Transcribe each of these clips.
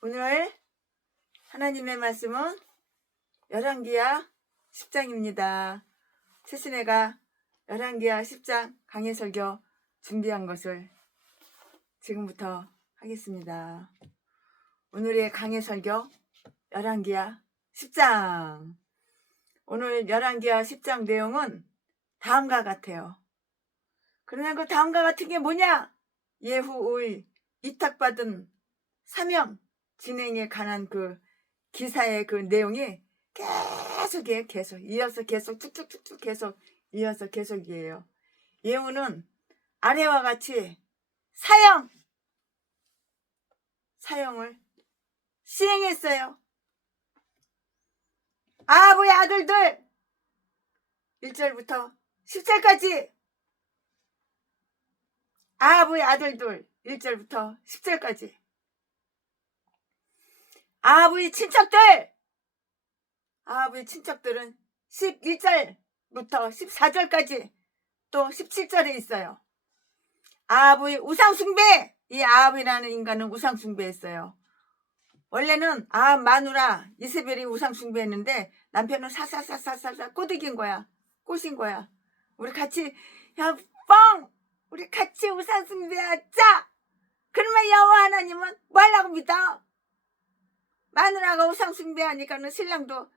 오늘 하나님의 말씀은 열왕기하 10장입니다. 최순애가 열왕기하 10장 강해 설교 준비한 것을 지금부터 하겠습니다. 오늘의 강해 설교 열왕기하 10장. 오늘 열왕기하 10장 내용은 다음과 같아요. 그러나 그 다음과 같은 게 뭐냐? 예후의 위탁받은 사명 진행에 관한 그 기사의 그 내용이 계속 이어서 계속 쭉쭉쭉쭉 계속 이어서 계속이에요. 예후는 아래와 같이 사형을 시행했어요. 아합의 아들들 1절부터 10절까지 아합의 아들들 1절부터 10절까지 아합의 친척들은 11절부터 14절까지 또 17절에 있어요. 아합의 우상숭배, 이 아합이라는 인간은 우상숭배했어요. 원래는 아합 마누라 이세벨이 우상숭배했는데 남편은 사사사사사 꼬신 거야. 우리 같이 우리 같이 우상숭배하자. 그러면 여호와 하나님은 뭐 하려고 믿어? 마누라가 우상숭배하니까는 신랑도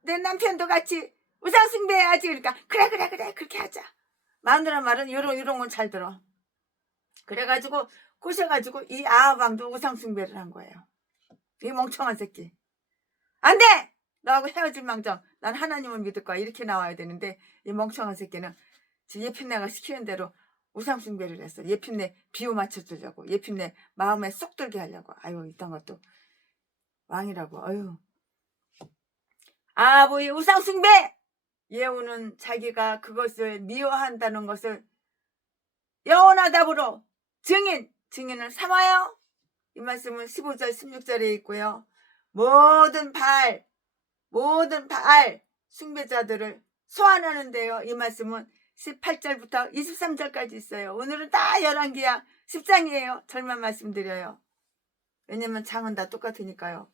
내 남편도 같이 우상숭배해야지. 그러니까 그래 그렇게 하자. 마누라 말은 요런 건 잘 들어. 그래가지고 꼬셔가지고 이 아합왕도 우상숭배를 한 거예요. 이 멍청한 새끼. 안 돼! 너하고 헤어질 망정 난 하나님을 믿을 거야. 이렇게 나와야 되는데 이 멍청한 새끼는 예핀네가 시키는 대로 우상숭배를 했어. 예핀네 비유 맞춰주려고. 예핀네 마음에 쏙 들게 하려고. 아유 이딴 것도 왕이라고. 아유. 아합의 우상숭배! 예후는 자기가 그것을 미워한다는 것을 여호나답으로 증인을 삼아요. 이 말씀은 15절 16절에 있고요. 모든 바알 숭배자들을 소환하는데요. 이 말씀은 18절부터 23절까지 있어요. 오늘은 다 열왕기하 10장이에요. 절만 말씀드려요. 왜냐면 장은 다 똑같으니까요.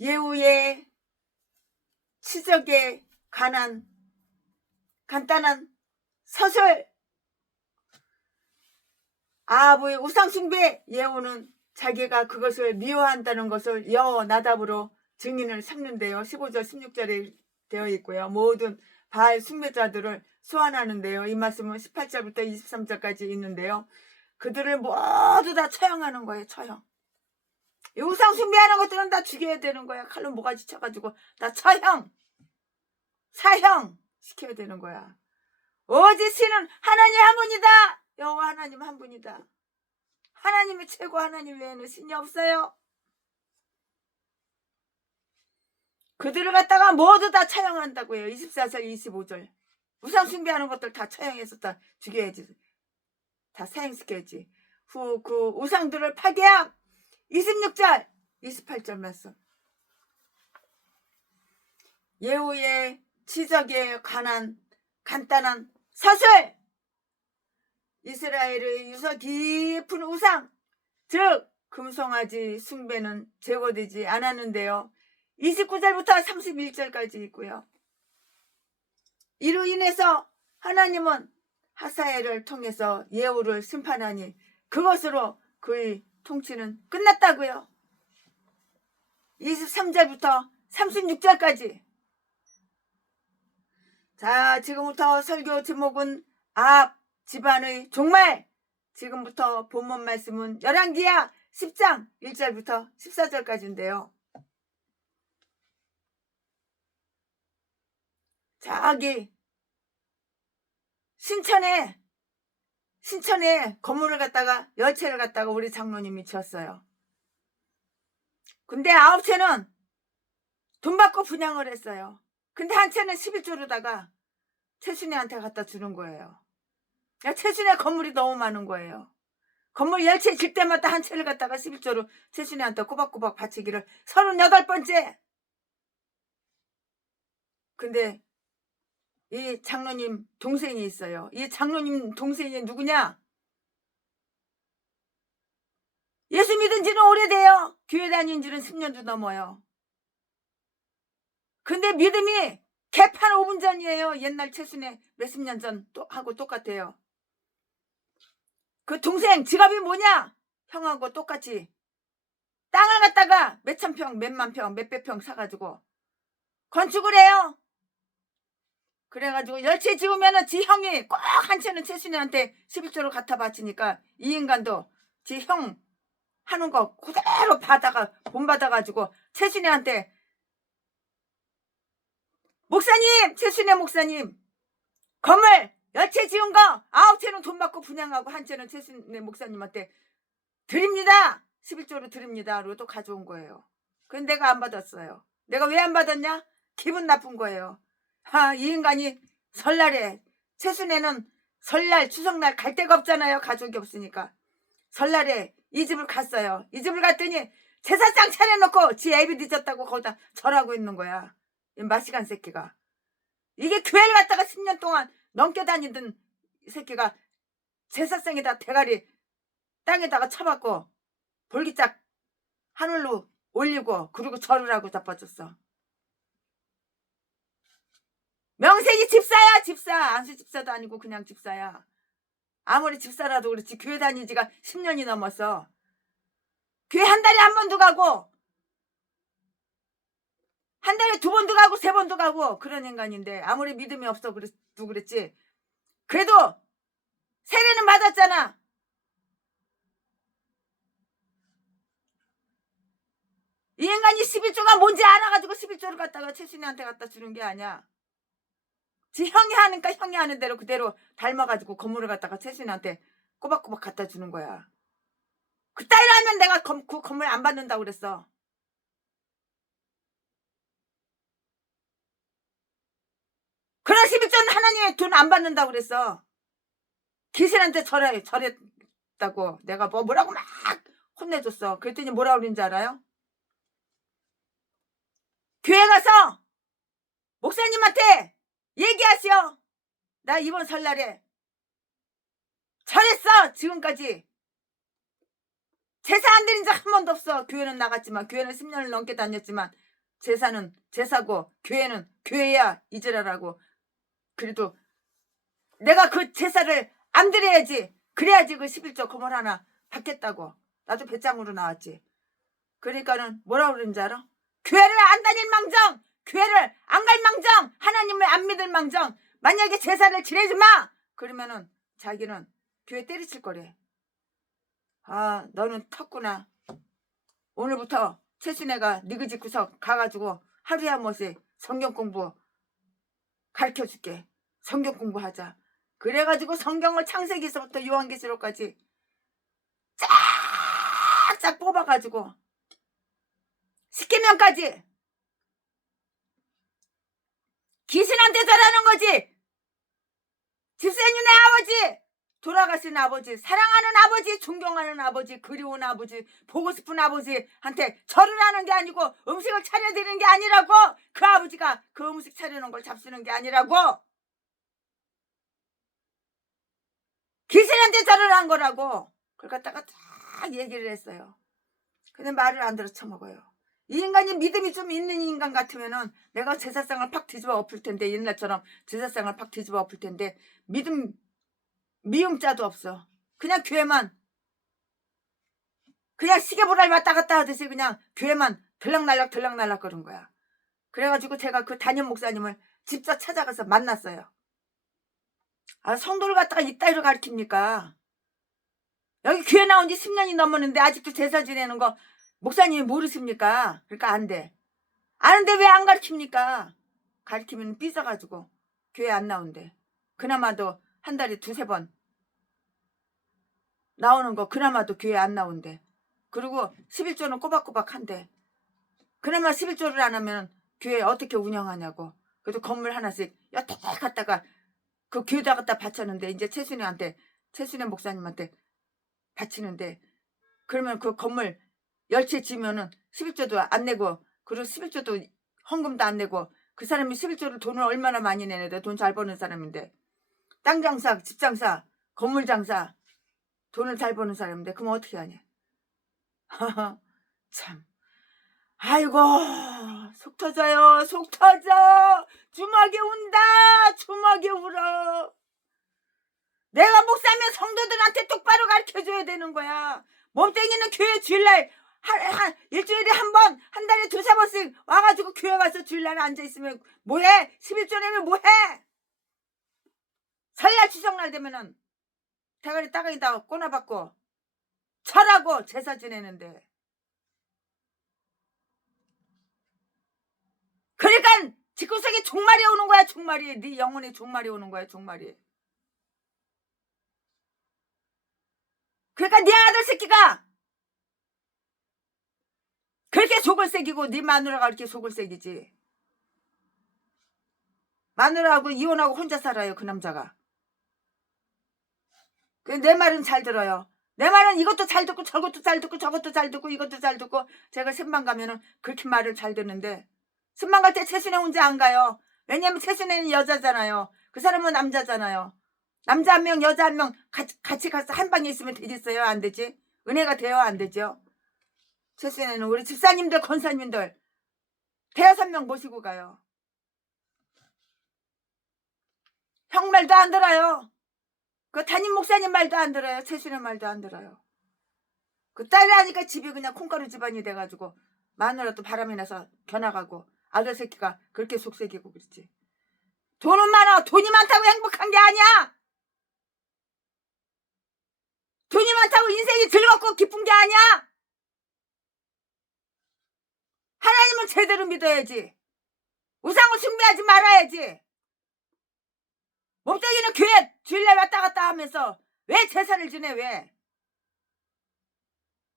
예후의 치적에 관한 간단한 서술. 아합의 우상숭배. 예후는 자기가 그것을 미워한다는 것을 여호나답으로 증인을 삼는데요. 15절 16절에 되어 있고요. 모든 바알 숭배자들을 소환하는데요. 이 말씀은 18절부터 23절까지 있는데요. 그들을 모두 다 처형하는 거예요. 처형. 이 우상숭배하는 것들은 다 죽여야 되는 거야. 칼로 모가지 쳐가지고 다 사형 시켜야 되는 거야. 오직 신은 하나님 한 분이다. 여호와 하나님 한 분이다. 하나님이 최고. 하나님 외에는 신이 없어요. 그들을 갖다가 모두 다 처형한다고요. 24절 25절 우상 숭배하는 것들 다 처형해서 다 죽여야지. 다 사형시켜야지. 후 그 우상들을 파괴함. 26절 28절 말씀. 예후의 치적에 관한 간단한 서술. 이스라엘의 유서 깊은 우상, 즉 금송아지 숭배는 제거되지 않았는데요. 29절부터 31절까지 있고요. 이로 인해서 하나님은 하사엘을 통해서 예후를 심판하니 그것으로 그의 통치는 끝났다고요. 23절부터 36절까지. 자, 지금부터 설교 제목은 아합 집안의 종말. 지금부터 본문 말씀은 열왕기하 10장 1절부터 14절까지인데요. 저기 신천에 건물을 갖다가 10채를 갖다가 우리 장로님이 지었어요. 근데 9채는 돈 받고 분양을 했어요. 근데 한 채는 11조로다가 최순애한테 갖다 주는 거예요. 최순애 건물이 너무 많은 거예요. 건물 10채 질 때마다 한 채를 갖다가 11조로 최순애한테 꼬박꼬박 바치기를 38번째. 근데 이 장로님 동생이 있어요. 이 장로님 동생이 누구냐? 예수 믿은 지는 오래돼요. 교회 다닌 지는 10년도 넘어요. 근데 믿음이 개판 5분 전이에요. 옛날 최순애 몇십 년 전 하고 똑같아요. 그 동생 지갑이 뭐냐? 형하고 똑같이 땅을 갖다가 몇천 평, 몇만 평, 몇백 평 사가지고 건축을 해요. 그래가지고 열채 지으면은 지 형이 꼭 한 채는 최순애한테 11조를 갖다 바치니까 이 인간도 지 형 하는 거 그대로 본받아가지고 최순애한테 목사님, 최순애 목사님, 건물 10채 지은 거 9채는 돈 받고 분양하고 한 채는 최순애 목사님한테 드립니다. 11조로 드립니다. 그리고 또 가져온 거예요. 근데 내가 안 받았어요. 내가 왜 안 받았냐? 기분 나쁜 거예요. 이 인간이 설날에, 최순애는 설날, 추석날 갈 데가 없잖아요. 가족이 없으니까. 설날에 이 집을 갔어요. 이 집을 갔더니 제사상 차려놓고 지 애비 늦었다고 거기다 절하고 있는 거야. 이 마시간 새끼가. 이게 교회를 갔다가 10년 동안 넘게 다니던 새끼가 제사상에다 대가리 땅에다가 쳐박고 볼기짝 하늘로 올리고 그리고 절을 하고 자빠졌어. 명색이 집사야, 집사. 안수 집사도 아니고 그냥 집사야. 아무리 집사라도 그렇지 교회 다닌 지가 10년이 넘었어. 교회 한 달에 한 번도 가고 한 달에 2번도 가고 3번도 가고 그런 인간인데 아무리 믿음이 없어 그랬지. 그래도 세례는 받았잖아. 이 인간이 11조가 뭔지 알아가지고 11조를 갖다가 최순애한테 갖다 주는 게 아니야. 지 형이 하니까 형이 하는 대로 그대로 닮아가지고 건물을 갖다가 최순애한테 꼬박꼬박 갖다 주는 거야. 그따위로 하면 내가 그 건물 안 받는다고 그랬어. 그런 11조는 하나님의 돈 안 받는다고 그랬어. 귀신한테 절했다고 내가 뭐라고 막 혼내줬어. 그랬더니 뭐라고 그랬는지 알아요? 교회 가서 목사님한테 얘기하시오. 나 이번 설날에 절했어. 지금까지 제사 안 드린 적 한 번도 없어. 교회는 나갔지만 교회는 10년을 넘게 다녔지만 제사는 제사고 교회는 교회야. 잊으라라고. 그래도 내가 그 제사를 안 드려야지. 그래야지 그 11조 건물 하나 받겠다고. 나도 배짱으로 나왔지. 그러니까는 뭐라고 그러는지 알아? 교회를 안 다닐 망정, 교회를 안 갈 망정, 하나님을 안 믿을 망정, 만약에 제사를 지내지 마! 그러면은 자기는 교회 때리칠 거래. 너는 텄구나. 오늘부터 최순애가 니그지 구석 가가지고 하루에 한 번씩 성경 공부 가르쳐줄게. 성경 공부하자. 그래가지고 성경을 창세기서부터 요한계시록까지 쫙쫙 뽑아가지고 10계명까지 귀신한테 절하는 거지. 집사님네 아버지, 돌아가신 아버지, 사랑하는 아버지, 존경하는 아버지, 그리운 아버지, 보고 싶은 아버지한테 절을 하는 게 아니고 음식을 차려드리는 게 아니라고. 그 아버지가 그 음식 차려놓은 걸 잡수는 게 아니라고. 귀신한테 절을 한 거라고. 그걸 갖다가 다 얘기를 했어요. 근데 말을 안 들어 쳐먹어요. 이 인간이 믿음이 좀 있는 인간 같으면은 내가 제사상을 팍 뒤집어 엎을 텐데, 옛날처럼 제사상을 팍 뒤집어 엎을 텐데, 미음자도 없어. 그냥 교회만, 그냥 시계보랄 왔다 갔다 하듯이 그냥 교회만 들락날락 그런 거야. 그래가지고 제가 그 담임 목사님을 직접 찾아가서 만났어요. 성도를 갖다가 이따위로 가르칩니까? 여기 교회 나온 지 10년이 넘었는데 아직도 제사 지내는 거 목사님이 모르십니까? 그러니까 안 돼. 아는데 왜 안 가르칩니까? 가르치면 삐져가지고 교회 안 나온대. 그나마도 한 달에 2-3번 나오는 거 그나마도 교회 안 나온대. 그리고 11조는 꼬박꼬박 한대. 그나마 11조를 안 하면 교회 어떻게 운영하냐고. 그래도 건물 하나씩 여태 갔다가 그 교회다 갖다 바쳤는데 이제 최순애 목사님한테 바치는데, 그러면 그 건물 10채 지면은 11조도 안 내고, 그리고 11조도 헌금도 안 내고, 그 사람이 11조를 돈을 얼마나 많이 내는데, 돈 잘 버는 사람인데, 땅 장사, 집 장사, 건물 장사, 돈을 잘 버는 사람인데, 그럼 어떻게 하냐. 참. 아이고 속 터져요. 속 터져. 주먹이 운다. 주먹이 울어. 내가 목사면 성도들한테 똑바로 가르쳐줘야 되는 거야. 몸뚱이는 교회 주일날 일주일에 한 번, 한 달에 두세 번씩 와가지고 교회 가서 주일날 앉아있으면 뭐해? 11조내면 뭐해? 설날 추석날 되면은 대가리 따가기다 꼬나받고 철하고 제사 지내는데. 그러니까 집구석에 종말이 오는 거야. 종말이. 네 영혼에 종말이 오는 거야. 종말이. 그러니까 네 아들 새끼가 그렇게 속을 새기고 네 마누라가 그렇게 속을 새기지. 마누라하고 이혼하고 혼자 살아요. 그 남자가. 내 말은 잘 들어요. 내 말은 이것도 잘 듣고 저것도 잘 듣고 저것도 잘 듣고 이것도 잘 듣고. 제가 신방 가면은 그렇게 말을 잘 듣는데 신방 갈 때 최순애 혼자 안 가요. 왜냐면 최순애는 여자잖아요. 그 사람은 남자잖아요. 남자 한 명 여자 한 명 같이 가서 한 방에 있으면 되겠어요? 안 되지? 은혜가 돼요? 안 되죠? 최순애는 우리 집사님들 권사님들 대여섯 명 모시고 가요. 형 말도 안 들어요. 그 담임 목사님 말도 안 들어요. 최순애 말도 안 들어요. 그 딸이 하니까 집이 그냥 콩가루 집안이 돼가지고 마누라 또 바람이 나서 겨나가고 아들 새끼가 그렇게 속색이고 그렇지. 돈은 많아. 돈이 많다고 행복한 게 아니야. 돈이 많다고 인생이 즐겁고 기쁜 게 아니야. 하나님은 제대로 믿어야지. 우상을 숭배하지 말아야지. 몸뚱이는 교회 주일날 왔다 갔다 하면서 왜 제사를 지내? 왜?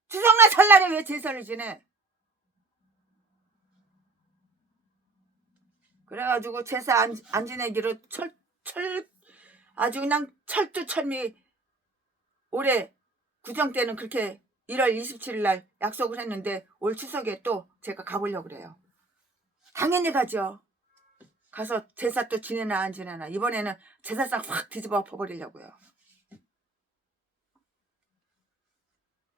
추석날 설날에 왜 제사를 지내? 그래가지고 제사 안 지내기로 아주 그냥 철두철미 올해 구정 때는 그렇게 1월 27일 날 약속을 했는데 올 추석에 또 제가 가보려고 그래요. 당연히 가죠. 가서 제사 또 지내나 안 지내나. 이번에는 제사상 확 뒤집어 엎어버리려고요.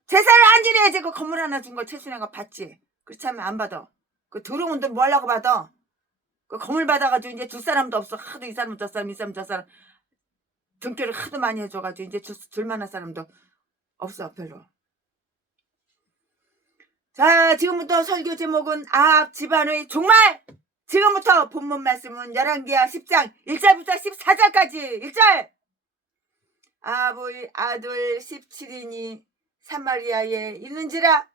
제사를 안 지내야지. 그 건물 하나 준 거 최순애가 받지. 그렇지 않으면 안 받아. 그 들어온 돈 뭐 하려고 받아. 그 건물 받아가지고 이제 두 사람도 없어. 하도 이 사람 저 사람 이 사람 저 사람 등교를 하도 많이 해줘가지고 이제 둘만한 사람도 없어 별로. 자, 지금부터 설교 제목은 집안의 종말. 지금부터 본문 말씀은 열왕기하 10장 1절부터 14절까지. 1절. 아합의 아들 17인이 사마리아에 있는지라.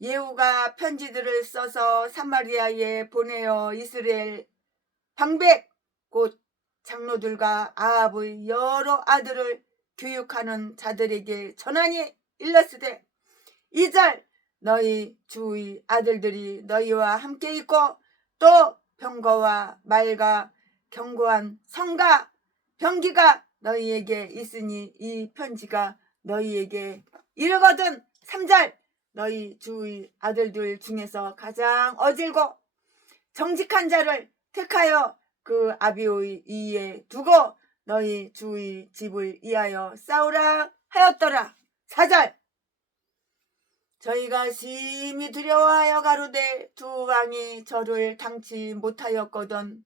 예후가 편지들을 써서 사마리아에 보내어 이스라엘 방백 곧 장로들과 아합의 여러 아들을 교육하는 자들에게 전하니 일렀으되 2절. 너희 주의 아들들이 너희와 함께 있고 또 병거와 말과 견고한 성과 병기가 너희에게 있으니 이 편지가 너희에게 이르거든. 3절. 너희 주의 아들들 중에서 가장 어질고 정직한 자를 택하여 그 아비의 이에 두고 너희 주의 집을 위하여 싸우라 하였더라. 4절. 저희가 심히 두려워하여 가로되 두 왕이 저를 당치 못하였거든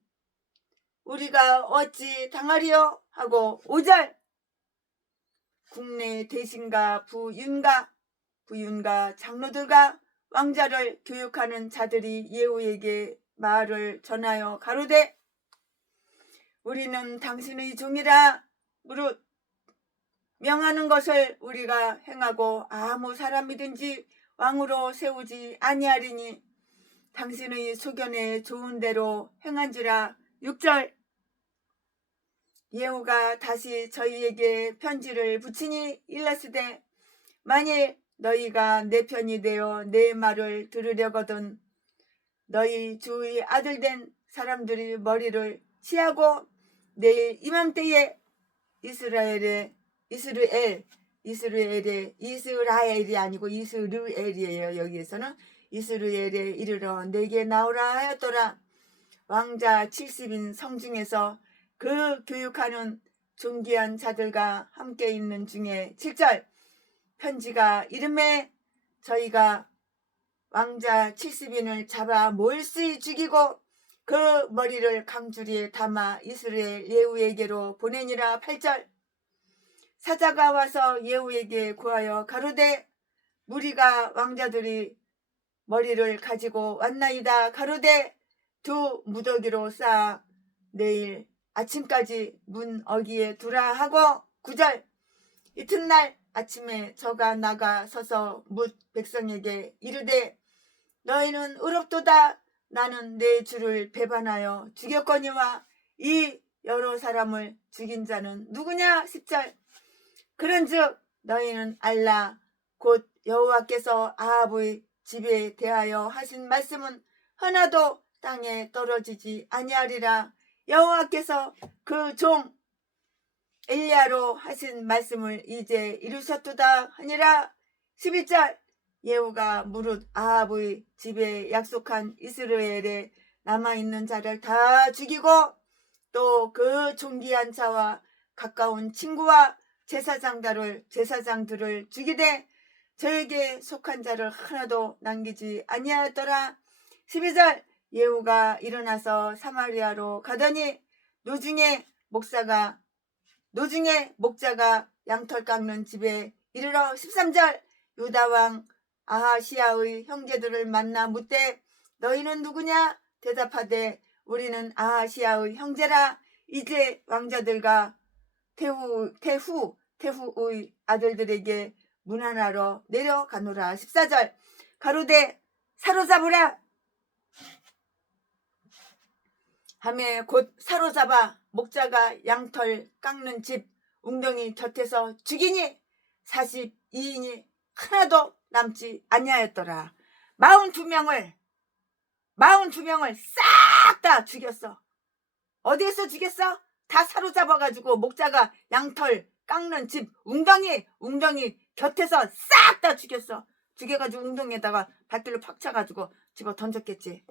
우리가 어찌 당하리요 하고. 5절. 국내 대신과 부윤과 장로들과 왕자를 교육하는 자들이 예후에게 말을 전하여 가로되 우리는 당신의 종이라 무릇 명하는 것을 우리가 행하고 아무 사람이든지 왕으로 세우지 아니하리니 당신의 소견에 좋은 대로 행한지라. 6절. 예후가 다시 저희에게 편지를 붙이니 일렀으되 만일 너희가 내 편이 되어 내 말을 들으려거든 너희 주의 아들 된 사람들이 머리를 치하고 내일 이맘때에 이스라엘이 아니고 이스르엘이에요. 여기에서는 이스라엘에 이르러 내게 나오라 하였더라. 왕자 70인 성중에서 그 교육하는 존귀한 자들과 함께 있는 중에 7절. 편지가 이름에 저희가 왕자 70인을 잡아 몰수히 죽이고 그 머리를 강주리에 담아 이스라엘 예후에게로 보내니라. 8절. 사자가 와서 예후에게 구하여 가로되 무리가 왕자들이 머리를 가지고 왔나이다. 가로되 두 무더기로 쌓아 내일 아침까지 문 어기에 두라 하고. 9절. 이튿날 아침에 저가 나가 서서 뭇 백성에게 이르되 너희는 의롭도다. 나는 내 주를 배반하여 죽였거니와 이 여러 사람을 죽인 자는 누구냐. 10절. 그런즉 너희는 알라. 곧 여호와께서 아합의 집에 대하여 하신 말씀은 하나도 땅에 떨어지지 아니하리라. 여호와께서 그 종 엘리야로 하신 말씀을 이제 이루셨도다 하니라. 11절. 예후가 무릇 아합의 집에 약속한 이스라엘에 남아있는 자를 다 죽이고 또 그 존귀한 자와 가까운 친구와 제사장들을 죽이되 저에게 속한 자를 하나도 남기지 아니하였더라. 12절. 예후가 일어나서 사마리아로 가더니 노중에 목자가 양털 깎는 집에 이르러 13절. 유다왕 아하시아의 형제들을 만나 묻되 너희는 누구냐. 대답하되 우리는 아하시아의 형제라. 이제 왕자들과 태후의 아들들에게 문하나로 내려가노라. 14절. 가로되 사로잡으라 하매 곧 사로잡아 목자가 양털 깎는 집 웅덩이 곁에서 죽이니 42인이 하나도 남지 아니하였더라. 42명을 싹 다 죽였어. 어디에서 죽였어? 다 사로잡아가지고 목자가 양털 깎는 집 웅덩이 곁에서 싹 다 죽였어. 죽여가지고 웅덩이에다가 발길로 팍 차가지고 집어 던졌겠지.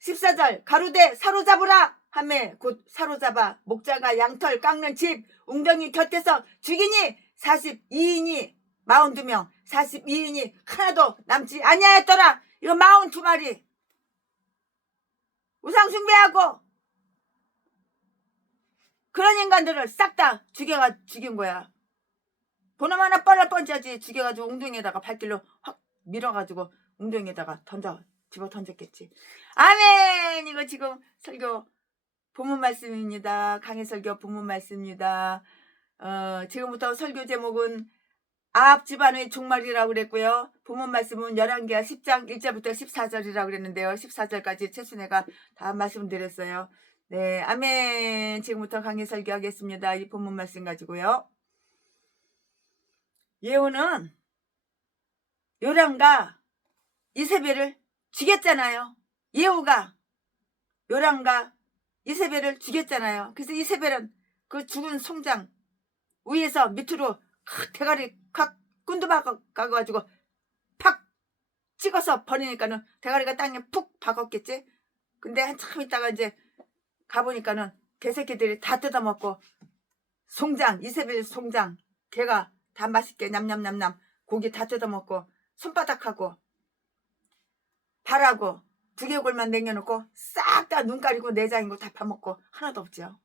14절. 가로되 사로잡으라 하매 곧 사로잡아 목자가 양털 깎는 집 웅덩이 곁에서 죽이니 42인이 42명 42인이 하나도 남지 아니하였더라. 이거 42마리 우상숭배하고 그런 인간들을 싹 다 죽인 거야. 보놈 하나 뻘라뻔짜지 죽여가지고 웅덩이에다가 발길로 확 밀어가지고 웅덩이에다가 집어 던졌겠지. 아멘. 이거 지금 설교 본문 말씀입니다. 강해설교 본문 말씀입니다. 지금부터 설교 제목은 아합 집안의 종말이라고 그랬고요. 본문 말씀은 열왕기하 10장 1절부터 14절이라고 그랬는데요. 14절까지 최순애가 다 말씀드렸어요. 네, 아멘. 지금부터 강의 설교하겠습니다. 이 본문 말씀 가지고요. 예후는 요람과 이세벨을 죽였잖아요. 예후가 요람과 이세벨을 죽였잖아요. 그래서 이세벨은 그 죽은 송장 위에서 밑으로 대가리 칵 꾼두박아가지고 팍 찍어서 버리니까는 대가리가 땅에 푹 박았겠지. 근데 한참 있다가 이제 가보니까는 개새끼들이 다 뜯어먹고 이세벨 송장 걔가 다 맛있게 냠냠냠냠 고기 다 뜯어먹고 손바닥하고 발하고 두개골만 남겨놓고 싹 다 눈 가리고 내장인 거 다 파먹고 하나도 없죠.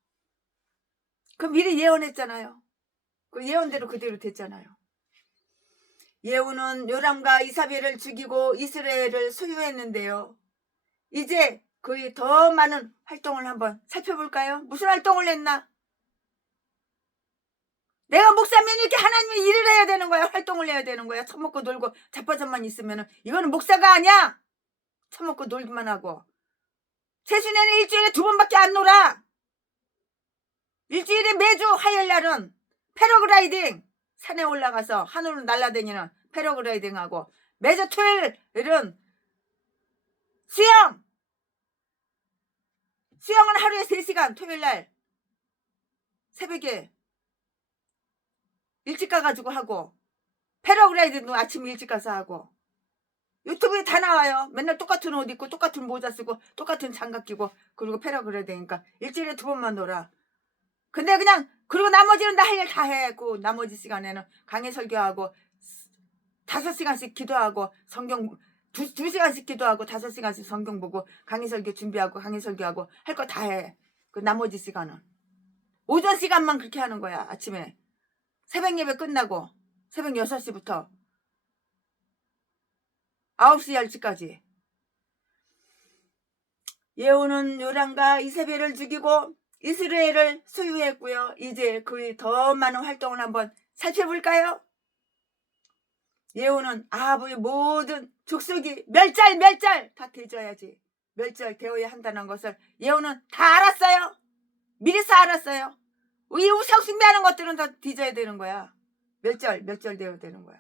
그 미리 예언했잖아요. 그 예언대로 그대로 됐잖아요. 예후는 요람과 이사벨을 죽이고 이스라엘을 소유했는데요. 이제 그의 더 많은 활동을 한번 살펴볼까요? 무슨 활동을 했나? 내가 목사면 이렇게 하나님의 일을 해야 되는 거야. 활동을 해야 되는 거야. 처먹고 놀고 자빠져만 있으면 이거는 목사가 아니야. 처먹고 놀기만 하고. 최순애는 일주일에 2번밖에 안 놀아. 일주일에 매주 화요일날은 패러글라이딩 산에 올라가서 하늘로 날아다니는 패러글라이딩하고 매주 토요일은 수영은 하루에 3시간 토요일날 새벽에 일찍 가가지고 하고 패러글라이딩도 아침 일찍 가서 하고 유튜브에 다 나와요. 맨날 똑같은 옷 입고 똑같은 모자 쓰고 똑같은 장갑 끼고 그리고 패러글라이딩이니까 일주일에 2번만 놀아. 근데 그냥 그리고 나머지는 다 할 일 다 해. 그 나머지 시간에는 강의 설교하고 5시간씩 기도하고 성경 2시간씩 기도하고 5시간씩 성경 보고 강의 설교 준비하고 강의 설교하고 할 거 다 해. 그 나머지 시간은 오전 시간만 그렇게 하는 거야. 아침에 새벽 예배 끝나고 새벽 6시부터 9시 10시까지 예후는 요람과 이세벨을 죽이고 이스라엘을 소유했고요. 이제 그 더 많은 활동을 한번 살펴볼까요? 예후는 아합의 모든 족속이 멸절 다 되져야지. 멸절되어야 한다는 것을 예후는 다 알았어요. 미리서 알았어요. 이 우상 숭배하는 것들은 다 뒤져야 되는 거야. 멸절되어야 되는 거야.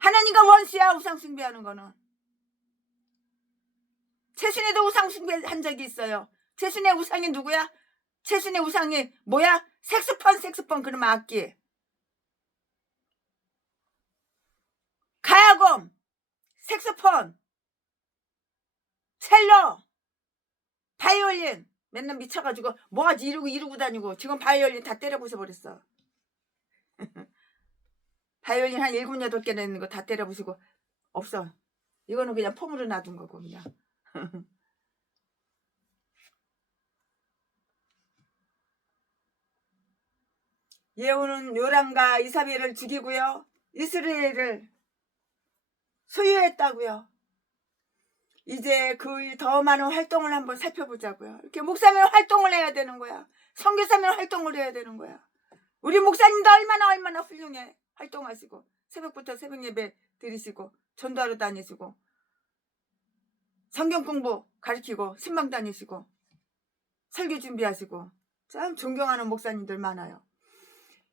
하나님과 원수야. 우상 숭배하는 거는. 최순애도 우상 숭배한 적이 있어요. 최순애 우상이 누구야? 최순애 우상이 뭐야? 색소폰 그러면 악기, 가야금, 색소폰, 첼로, 바이올린. 맨날 미쳐가지고 뭐하지 이러고 다니고 지금 바이올린 다 때려 부숴버렸어. 바이올린 한 7, 8개나 있는 거 다 때려 부수고 없어. 이거는 그냥 폼으로 놔둔 거고 그냥. 예후는 요람과 이사벨을 죽이고요. 이스라엘을 소유했다고요. 이제 그 더 많은 활동을 한번 살펴보자고요. 이렇게 목사님 활동을 해야 되는 거야. 선교사님 활동을 해야 되는 거야. 우리 목사님도 얼마나 훌륭해. 활동하시고 새벽부터 새벽 예배 드리시고 전도하러 다니시고 성경 공부 가르치고 신방 다니시고 설교 준비하시고 참 존경하는 목사님들 많아요.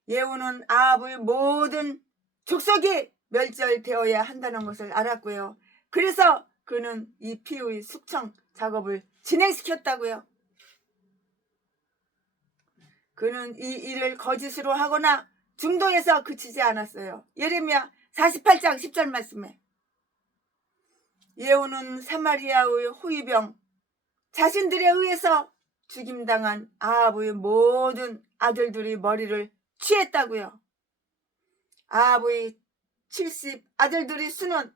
예후는 아합의 모든 족속이 멸절되어야 한다는 것을 알았고요. 그래서 그는 이 피의 숙청 작업을 진행시켰다고요. 그는 이 일을 거짓으로 하거나 중도에서 그치지 않았어요. 예레미야 48장 10절 말씀에 예후는 사마리아의 호위병 자신들에 의해서 죽임당한 아합의 모든 아들들의 머리를 취했다고요. 아합의 70 아들들의 수는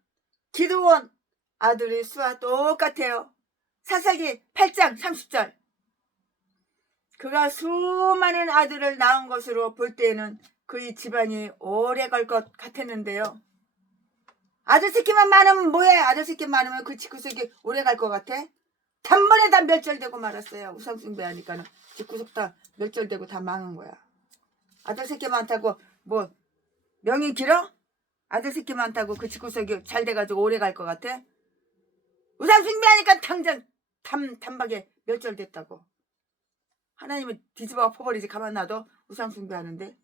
기드온 아들의 수와 똑같아요. 사사기 8장 30절. 그가 수많은 아들을 낳은 것으로 볼 때에는 그의 집안이 오래 갈 것 같았는데요. 아들 새끼만 많으면 뭐해? 아들 새끼 많으면 그 집구석이 오래 갈 것 같아? 단번에 다 멸절되고 말았어요. 우상 숭배하니까는 집구석 다 멸절되고 다 망한 거야. 아들 새끼 많다고 뭐 명이 길어? 아들 새끼 많다고 그 집구석이 잘 돼가지고 오래 갈 것 같아? 우상 숭배하니까 당장 단박에 멸절됐다고. 하나님은 뒤집어 엎어버리지 가만 놔둬. 우상 숭배하는데.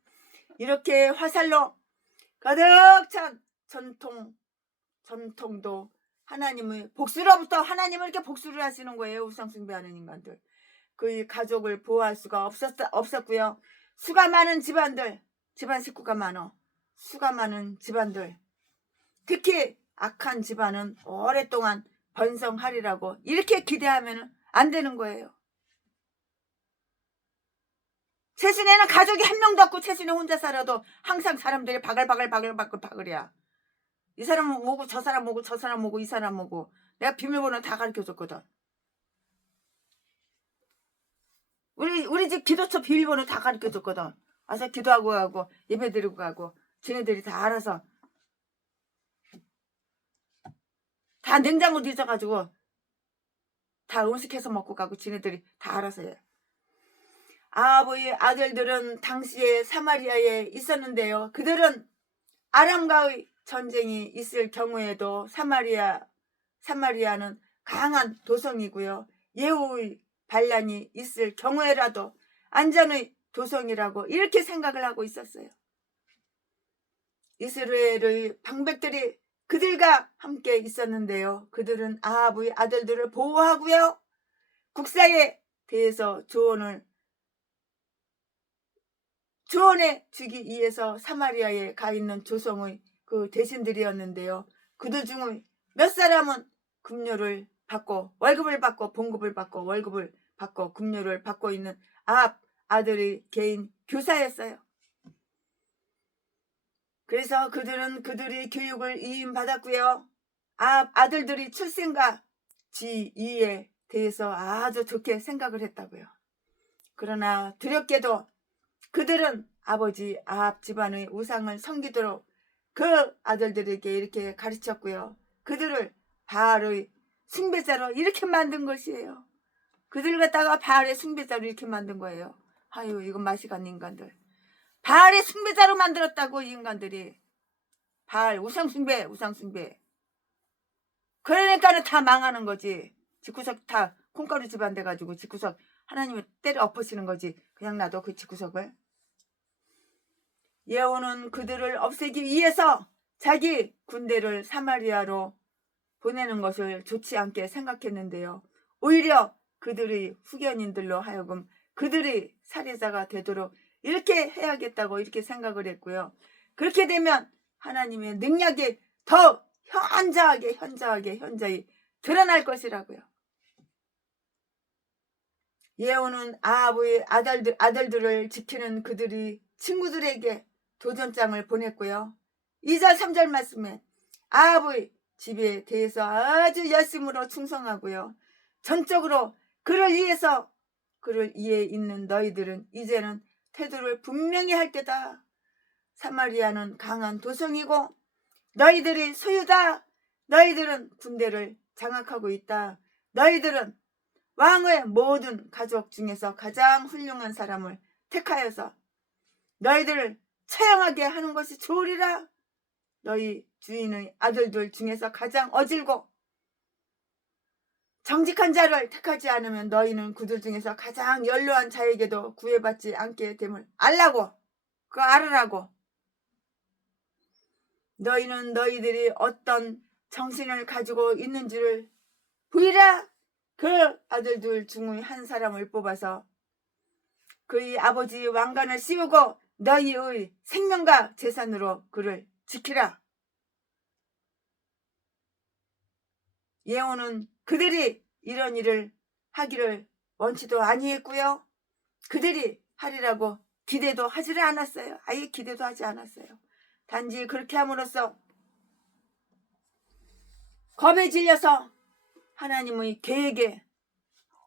이렇게 화살로 가득 찬 전통도 하나님의 복수로부터 하나님을 이렇게 복수를 하시는 거예요. 우상 숭배하는 인간들. 그의 가족을 보호할 수가 없었고요. 수가 많은 집안들, 집안 식구가 많어. 수가 많은 집안들. 특히 악한 집안은 오랫동안 번성하리라고 이렇게 기대하면 안 되는 거예요. 최순애는 가족이 한 명도 없고 최순애 혼자 살아도 항상 사람들이 바글이야. 이 사람은 뭐고 저 사람 뭐고 저 사람 뭐고 이 사람 뭐고 내가 비밀번호 다 가르쳐줬거든. 우리 집 기도처 비밀번호 다 가르쳐줬거든. 와서 기도하고 가고 예배 드리고 가고 쟤네들이 다 알아서 다 냉장고 뒤져가지고 다 음식해서 먹고 가고 쟤네들이 다 알아서 해. 아합의 아들들은 당시에 사마리아에 있었는데요. 그들은 아람과의 전쟁이 있을 경우에도 사마리아는 강한 도성이고요. 예후의 반란이 있을 경우에라도 안전의 도성이라고 이렇게 생각을 하고 있었어요. 이스라엘의 방백들이 그들과 함께 있었는데요. 그들은 아합의 아들들을 보호하고요. 국사에 대해서 조언해 주기 위해서 사마리아에 가 있는 조성의 그 대신들이었는데요. 그들 중에 몇 사람은 급료를 받고 월급을 받고 봉급을 받고 월급을 받고 급료를 받고 있는 아들의 개인 교사였어요. 그래서 그들은 그들의 교육을 이임받았고요. 아들들이 출생과 지위에 대해서 아주 좋게 생각을 했다고요. 그러나 두렵게도 그들은 아버지 아합 집안의 우상을 섬기도록 그 아들들에게 이렇게 가르쳤고요. 그들을 바알의 숭배자로 이렇게 만든 것이에요. 그들 갖다가 바알의 숭배자로 이렇게 만든 거예요. 아유, 이건 맛이 간 인간들. 바알의 숭배자로 만들었다고, 이 인간들이. 바알 우상숭배, 우상숭배. 그러니까는 다 망하는 거지. 집구석 다 콩가루 집안 돼가지고 집구석 하나님을 때려 엎으시는 거지. 그냥 놔둬 그 집구석을. 예후는 그들을 없애기 위해서 자기 군대를 사마리아로 보내는 것을 좋지 않게 생각했는데요. 오히려 그들의 후견인들로 하여금 그들의 살해자가 되도록 이렇게 해야겠다고 이렇게 생각을 했고요. 그렇게 되면 하나님의 능력이 더 현저하게 드러날 것이라고요. 예후는 아합의 아들들을 지키는 그들이 친구들에게 도전장을 보냈고요. 2절 3절 말씀에 아합의 집에 대해서 아주 열심으로 충성하고요. 전적으로 그를 이에 있는 너희들은 이제는 태도를 분명히 할 때다. 사마리아는 강한 도성이고 너희들이 소유다. 너희들은 군대를 장악하고 있다. 너희들은 왕의 모든 가족 중에서 가장 훌륭한 사람을 택하여서 너희들을 처형하게 하는 것이 좋으리라. 너희 주인의 아들들 중에서 가장 어질고 정직한 자를 택하지 않으면 너희는 그들 중에서 가장 연로한 자에게도 구애받지 않게 됨을 알라고. 그거 알으라고. 너희는 너희들이 어떤 정신을 가지고 있는지를 보이라. 그 아들들 중의 한 사람을 뽑아서 그의 아버지 왕관을 씌우고 너희의 생명과 재산으로 그를 지키라. 예후는 그들이 이런 일을 하기를 원치도 아니했고요. 그들이 하리라고 기대도 하지를 않았어요. 아예 기대도 하지 않았어요. 단지 그렇게 함으로써 겁에 질려서 하나님의 계획에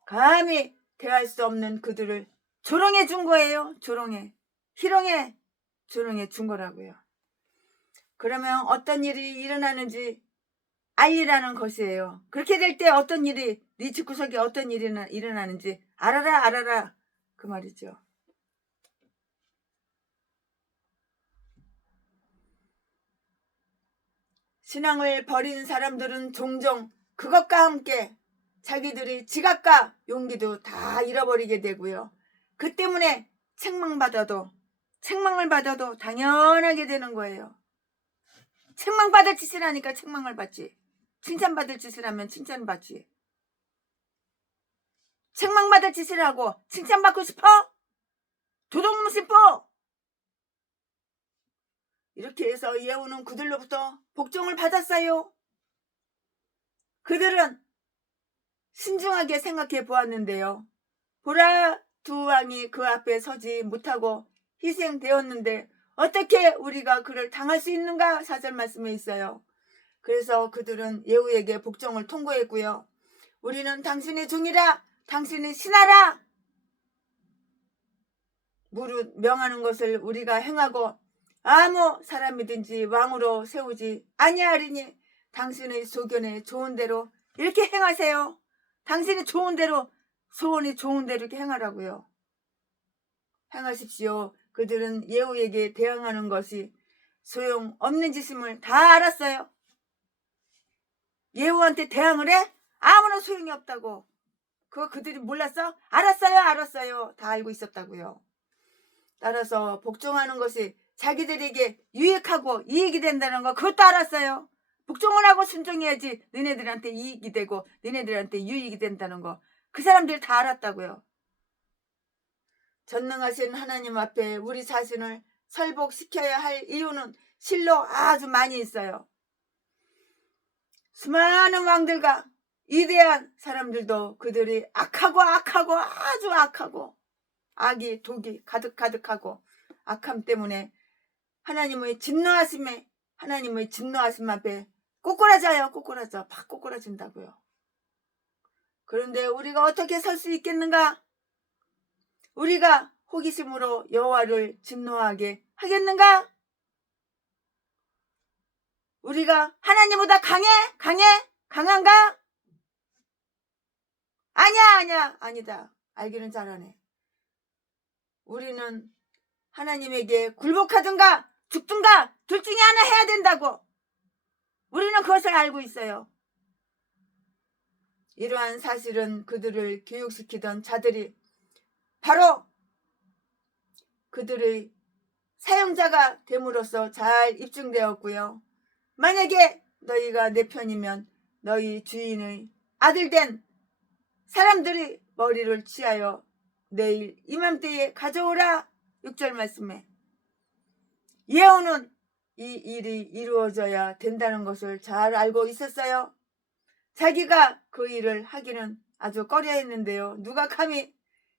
감히 대할 수 없는 그들을 조롱해 준 거예요. 희롱해 준 거라고요. 그러면 어떤 일이 일어나는지 알리라는 것이에요. 그렇게 될 때 어떤 일이 네 집구석에 어떤 일이 일어나는지 알아라 그 말이죠. 신앙을 버린 사람들은 종종 그것과 함께 자기들이 지각과 용기도 다 잃어버리게 되고요. 그 때문에 책망을 받아도 당연하게 되는 거예요. 책망받을 짓을 하니까 책망을 받지. 칭찬받을 짓을 하면 칭찬을 받지. 책망받을 짓을 하고 칭찬받고 싶어? 도둑놈 싶어? 이렇게 해서 예후는 그들로부터 복종을 받았어요. 그들은 신중하게 생각해 보았는데요. 보라, 두 왕이 그 앞에 서지 못하고 희생되었는데 어떻게 우리가 그를 당할 수 있는가? 4절 말씀에 있어요. 그래서 그들은 예후에게 복종을 통고했고요. 우리는 당신의 종이라, 당신의 신하라. 무릇 명하는 것을 우리가 행하고 아무 사람이든지 왕으로 세우지 아니하리니 당신의 소견에 좋은 대로 이렇게 행하세요. 당신이 좋은 대로, 소원이 좋은 대로 이렇게 행하라고요. 행하십시오. 그들은 예후에게 대항하는 것이 소용없는 짓임을 다 알았어요. 예후한테 대항을 해? 아무런 소용이 없다고. 그거 그들이 몰랐어? 알았어요. 다 알고 있었다고요. 따라서 복종하는 것이 자기들에게 유익하고 이익이 된다는 거 그것도 알았어요. 복종을 하고 순종해야지 너네들한테 이익이 되고 너네들한테 유익이 된다는 거 그 사람들이 다 알았다고요. 전능하신 하나님 앞에 우리 자신을 설복시켜야 할 이유는 실로 아주 많이 있어요. 수많은 왕들과 위대한 사람들도 그들이 악하고 아주 악이 독이 가득가득하고 악함 때문에 하나님의 진노하심에 하나님의 진노하심 앞에 꼬꾸라져요. 꼬꾸라져. 팍 꼬꾸라진다고요. 그런데 우리가 어떻게 설 수 있겠는가? 우리가 호기심으로 여호와를 진노하게 하겠는가? 우리가 하나님보다 강한가? 아니야 아니다. 알기는 잘하네. 우리는 하나님에게 굴복하든가 죽든가 둘 중에 하나 해야 된다고. 우리는 그것을 알고 있어요. 이러한 사실은 그들을 교육시키던 자들이 바로 그들의 사용자가 됨으로써 잘 입증되었고요. 만약에 너희가 내 편이면 너희 주인의 아들 된 사람들이 머리를 취하여 내일 이맘때에 가져오라. 6절 말씀에 예후는 이 일이 이루어져야 된다는 것을 잘 알고 있었어요. 자기가 그 일을 하기는 아주 꺼려했는데요. 누가 감히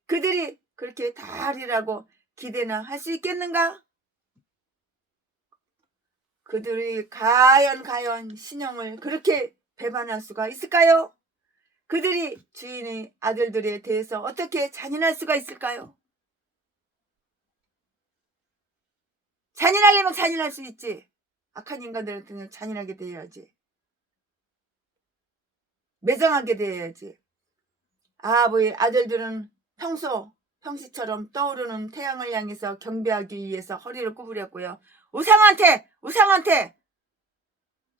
그들이 그렇게 다 하리라고 기대나 할 수 있겠는가? 그들이 과연 신용을 그렇게 배반할 수가 있을까요? 그들이 주인의 아들들에 대해서 어떻게 잔인할 수가 있을까요? 잔인하려면 잔인할 수 있지. 악한 인간들한테는 잔인하게 대해야지. 매정하게 대해야지. 아합의 아들들은 평시처럼 떠오르는 태양을 향해서 경배하기 위해서 허리를 구부렸고요. 우상한테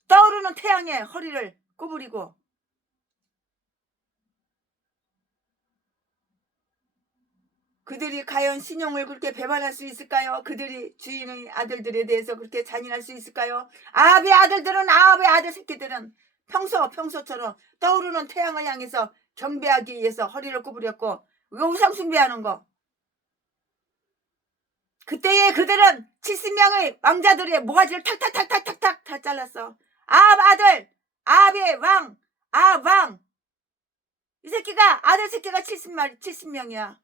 떠오르는 태양에 허리를 구부리고 그들이 과연 신용을 그렇게 배반할 수 있을까요? 그들이 주인의 아들들에 대해서 그렇게 잔인할 수 있을까요? 아합의 아들 새끼들은 평소처럼 떠오르는 태양을 향해서 경배하기 위해서 허리를 구부렸고 이거 우상 숭배하는 거. 그때에 그들은 70명의 왕자들의 모가지를 탁탁 다 잘랐어. 아합의 왕. 이 새끼가 아들 새끼가 70명이야.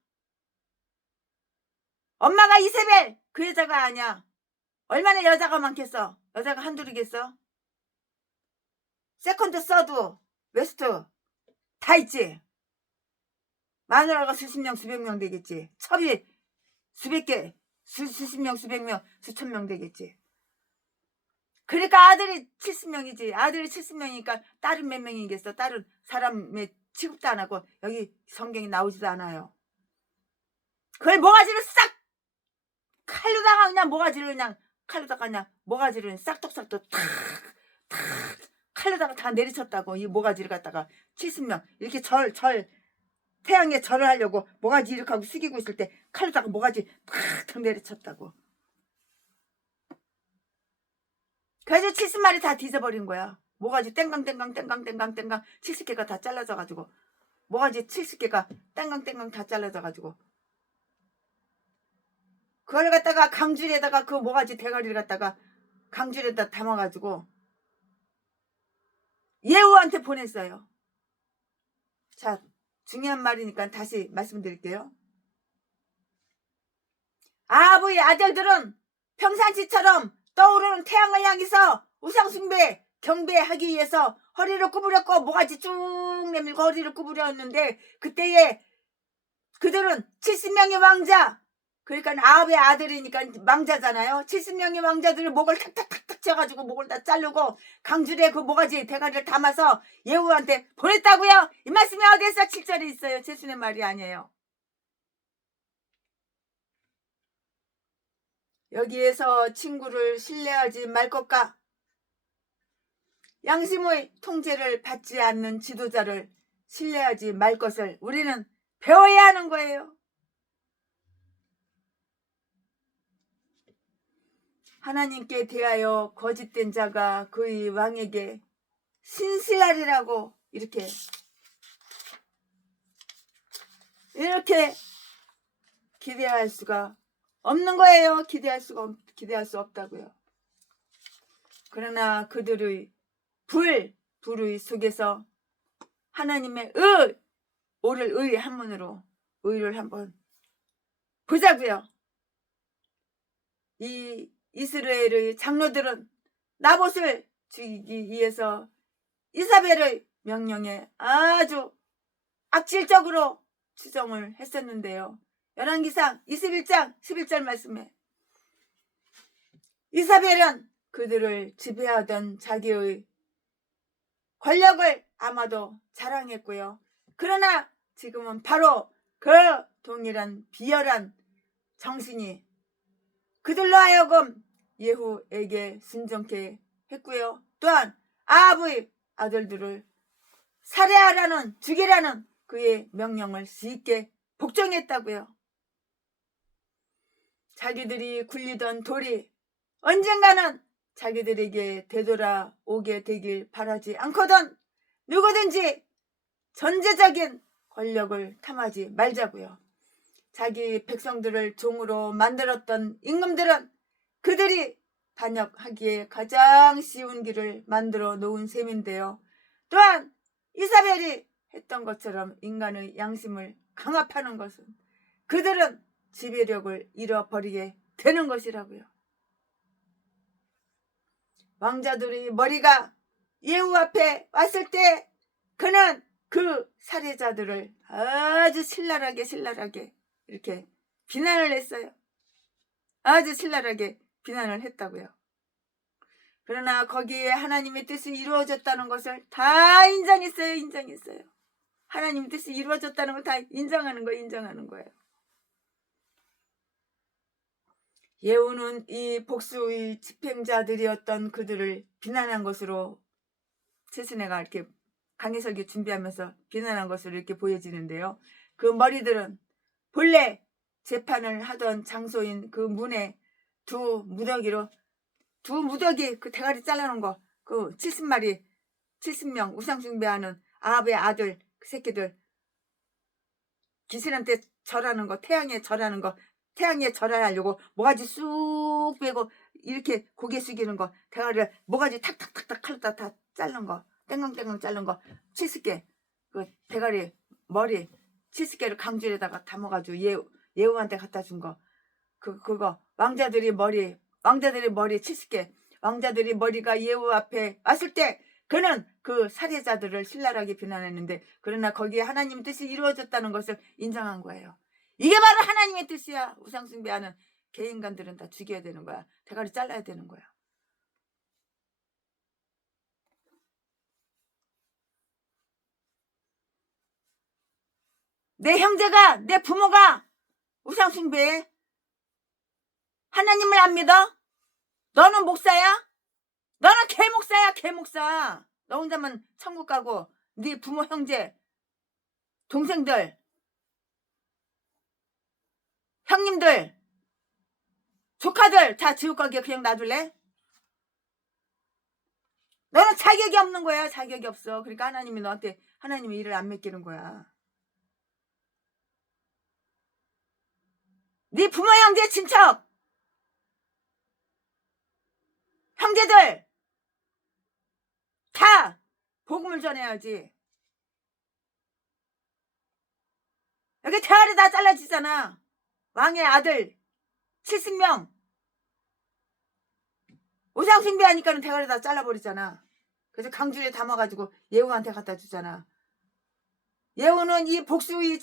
엄마가 이세벨 그 여자가 아니야. 얼마나 여자가 많겠어. 여자가 한둘이겠어. 세컨드, 서드, 웨스트 다 있지. 마누라가 수십 명 수백 명 되겠지. 첩이 수백 개 수십 명 수백 명 수천 명 되겠지. 그러니까 아들이 70명이지. 아들이 70명이니까 딸은 몇 명이겠어. 딸은 사람의 취급도 안 하고 여기 성경이 나오지도 않아요. 그걸 모가지를 싹 칼로다가 그냥 모가지를 그냥 싹둑싹둑 탁 칼로다가 다 내리쳤다고. 이 모가지를 갖다가 70명 이렇게 태양에 절을 하려고 모가지 이렇게 하고 숙이고 있을 때 칼로다가 모가지 탁 내리쳤다고. 그래서 70마리 다 뒤져버린 거야. 모가지 땡강 70개가 다 잘라져가지고 모가지 70개가 땡강 다 잘라져가지고 그걸 갖다가 강줄에다가 그 모가지 대가리를 갖다가 강줄에다 담아가지고 예후한테 보냈어요. 자, 중요한 말이니까 다시 말씀드릴게요. 아합의 아들들은 평상시처럼 떠오르는 태양을 향해서 우상숭배 경배하기 위해서 허리를 구부렸고 모가지 쭉 내밀고 허리를 구부렸는데 그때에 그들은 70명의 왕자, 그러니까 아합의 아들이니까 왕자잖아요. 70명의 왕자들을 목을 탁탁 쳐가지고 목을 다 자르고 강줄에 그 모가지 대가리를 담아서 예후한테 보냈다고요. 이 말씀이 어디에서 7절에 있어요. 제순의 말이 아니에요. 여기에서 친구를 신뢰하지 말 것과 양심의 통제를 받지 않는 지도자를 신뢰하지 말 것을 우리는 배워야 하는 거예요. 하나님께 대하여 거짓된 자가 그의 왕에게 신실하리라고 이렇게 기대할 수가 없는 거예요. 기대할 수 없다고요. 그러나 그들의 불의 속에서 하나님의 오를 의 한문으로 의를 한번 보자고요. 이 이스라엘의 장로들은 나봇을 죽이기 위해서 이사벨의 명령에 아주 악질적으로 추정을 했었는데요. 열왕기상 21장 11절 말씀에 이사벨은 그들을 지배하던 자기의 권력을 아마도 자랑했고요. 그러나 지금은 바로 그 동일한 비열한 정신이 그들로 하여금 예후에게 순종케 했고요. 또한 아합의 아들들을 살해하라는, 죽이라는 그의 명령을 쉽게 복종했다고요. 자기들이 굴리던 돌이 언젠가는 자기들에게 되돌아오게 되길 바라지 않거든 누구든지 전제적인 권력을 탐하지 말자고요. 자기 백성들을 종으로 만들었던 임금들은 그들이 반역하기에 가장 쉬운 길을 만들어 놓은 셈인데요. 또한 이사벨이 했던 것처럼 인간의 양심을 강압하는 것은 그들은 지배력을 잃어버리게 되는 것이라고요. 왕자들의 머리가 예후 앞에 왔을 때 그는 그 살해자들을 아주 신랄하게 이렇게 비난을 했어요. 아주 신랄하게 비난을 했다고요. 그러나 거기에 하나님의 뜻이 이루어졌다는 것을 다 인정했어요. 하나님의 뜻이 이루어졌다는 걸 다 인정하는 거예요. 예후는 이 복수의 집행자들이었던 그들을 비난한 것으로 최순애가 이렇게 강해설교 준비하면서 비난한 것으로 이렇게 보여지는데요. 그 머리들은 본래 재판을 하던 장소인 그 문에 두 무더기 그 대가리 잘라놓은 거 그 70마리 70명 우상숭배하는 아합의 아들 그 새끼들 귀신한테 절하는 거 태양에 절하려고 모가지 쑥 빼고 이렇게 고개 숙이는 거 대가리를 모가지 탁탁탁탁 칼로 다 자른 거 땡강땡강 자른 거 70개 그 대가리 머리 70개를 강줄에다가 담아가지고 예후한테 갖다 준 거 그거 왕자들이 머리 70개 왕자들이 머리가 예후 앞에 왔을 때 그는 그 살해자들을 신랄하게 비난했는데 그러나 거기에 하나님 뜻이 이루어졌다는 것을 인정한 거예요. 이게 바로 하나님의 뜻이야. 우상숭배하는 개인간들은 다 죽여야 되는 거야. 대가리 잘라야 되는 거야. 내 형제가 내 부모가 우상숭배해? 하나님을 안 믿어? 너는 목사야? 너는 개목사야 개목사. 너 혼자만 천국 가고 네 부모 형제 동생들 형님들 조카들 다 지옥 가게 그냥 놔둘래? 너는 자격이 없는 거야. 자격이 없어. 그러니까 하나님이 너한테 하나님의 일을 안 맡기는 거야. 네 부모 형제 친척 형제들 다 복음을 전해야지. 여기 대가리 다 잘라지잖아. 왕의 아들 70명 우상숭배하니까는 대가리 다 잘라버리잖아. 그래서 강줄에 담아가지고 예후한테 갖다 주잖아. 예후는 이 복수의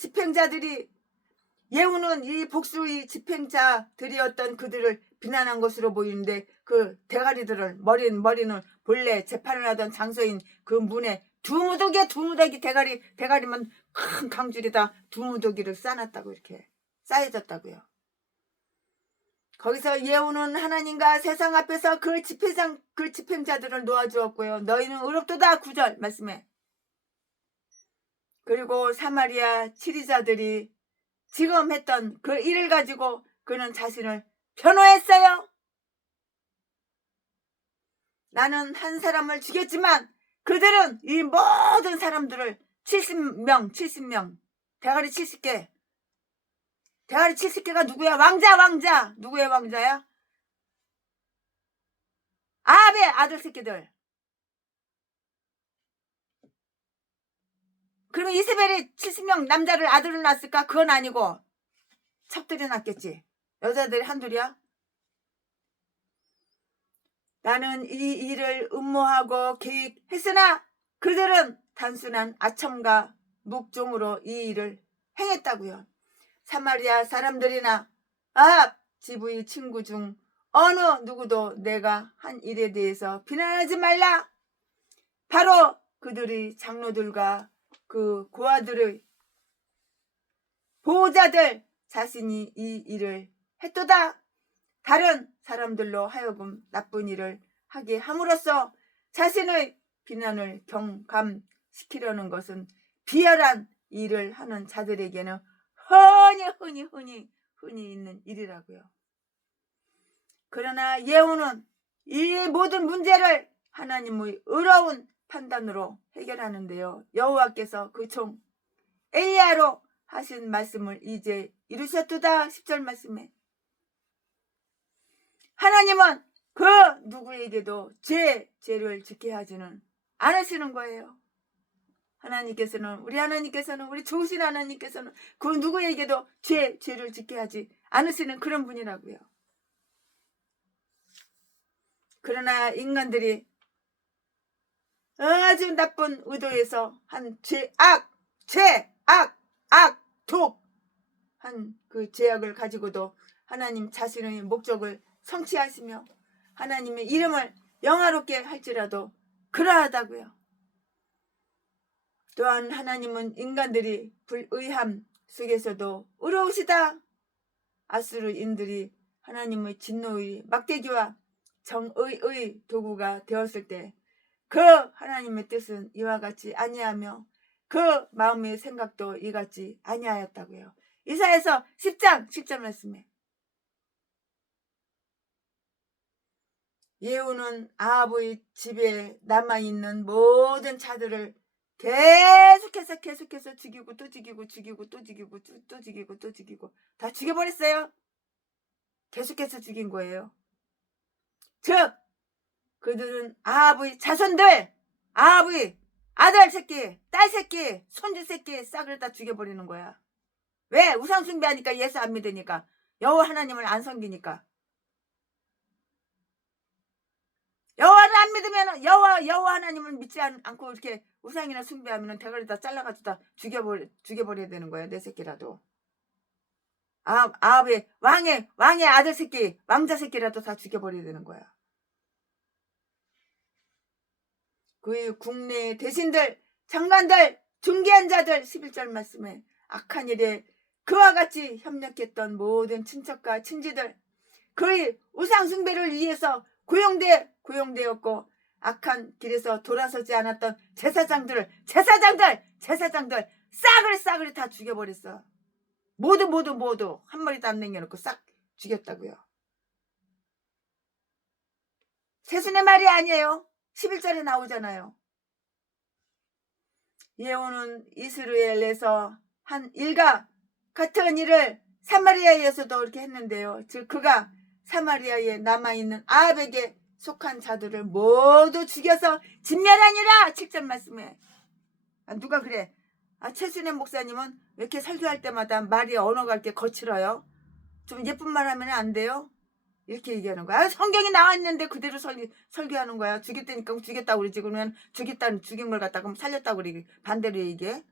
집행자들이었던 그들을 비난한 것으로 보이는데 그 대가리들을 머리는 본래 재판을 하던 장소인 그 문에 두 무더기 대가리만 큰 강줄에다 두 무더기를 쌓아놨다고 이렇게 쌓여졌다고요. 거기서 예후는 하나님과 세상 앞에서 그 집행자들을 놓아주었고요. 너희는 의롭도다 9절 말씀에. 그리고 사마리아 치리자들이 지금 했던 그 일을 가지고 그는 자신을 변호했어요. 나는 한 사람을 죽였지만 그들은 이 모든 사람들을 70명 대가리 70개 대가리 70개가 누구야? 왕자 누구의 왕자야? 아합의 아들 새끼들. 그러면 이세벨이 70명 남자를 아들을 낳았을까? 그건 아니고 첩들이 났겠지. 여자들이 한둘이야? 나는 이 일을 음모하고 계획했으나 그들은 단순한 아첨과 묵종으로 이 일을 행했다고요. 사마리아 사람들이나 아합 지부의 친구 중 어느 누구도 내가 한 일에 대해서 비난하지 말라. 바로 그들의 장로들과 그 고아들의 보호자들 자신이 이 일을 했도다. 다른 사람들로 하여금 나쁜 일을 하게 함으로써 자신의 비난을 경감시키려는 것은 비열한 일을 하는 자들에게는 흔히 있는 일이라고요. 그러나 예후는 이 모든 문제를 하나님의 의로운 판단으로 해결하는데요. 여호와께서 그 종 엘리야로 하신 말씀을 이제 이루셨도다. 10절 말씀에 하나님은 그 누구에게도 죄를 짓게 하지는 않으시는 거예요. 우리 하나님께서는 우리 좋으신 하나님께서는 그 누구에게도 죄를 짓게 하지 않으시는 그런 분이라고요. 그러나 인간들이 아주 나쁜 의도에서 한 한 그 죄악을 가지고도 하나님 자신의 목적을 성취하시며 하나님의 이름을 영화롭게 할지라도 그러하다고요. 또한 하나님은 인간들이 불의함 속에서도 의로우시다. 아수르인들이 하나님의 진노의 막대기와 정의의 도구가 되었을 때 그 하나님의 뜻은 이와 같이 아니하며 그 마음의 생각도 이같이 아니하였다고요. 이사야서 10장 10절 말씀에 예후는 아합의 집에 남아있는 모든 자들을 계속해서 죽이고 또 죽이고 다 죽여버렸어요. 계속해서 죽인 거예요. 즉 그들은 아합의 자손들, 아합의 아들 새끼, 딸 새끼, 손주 새끼 싹을 다 죽여버리는 거야. 왜? 우상 숭배하니까, 예수 안 믿으니까, 여호와 하나님을 안 섬기니까. 여호와를 안 믿으면 여호와 하나님을 믿지 않고 이렇게 우상이나 숭배하면 대가리 다 잘라가지고 다 죽여버려야 되는 거야. 내 새끼라도. 아합의 왕의 아들 새끼, 왕자 새끼라도 다 죽여버려야 되는 거야. 그 국내 대신들, 장관들, 중개한 자들 11절 말씀에 악한 일에 그와 같이 협력했던 모든 친척과 친지들, 그의 우상 숭배를 위해서 고용되었고 악한 길에서 돌아서지 않았던 제사장들 싹을 다 죽여버렸어. 모두 한 마리도 안 남겨놓고 싹 죽였다고요. 세순의 말이 아니에요. 11절에 나오잖아요. 예후는 이스라엘에서 한 일과 같은 일을 사마리아에서도 이렇게 했는데요. 즉 그가 사마리아에 남아있는 아합에게 속한 자들을 모두 죽여서 진멸하니라. 7절 말씀에 누가 그래? 최순애 목사님은 왜 이렇게 설교할 때마다 말이 언어가 이렇게 거칠어요? 좀 예쁜 말 하면 안 돼요? 이렇게 얘기하는 거야. 성경이 나와 있는데 그대로 설교하는 거야. 죽였다니까 죽였다고 그러지. 그러면 죽인 걸 갖다가 살렸다고 그러지. 반대로 얘기해.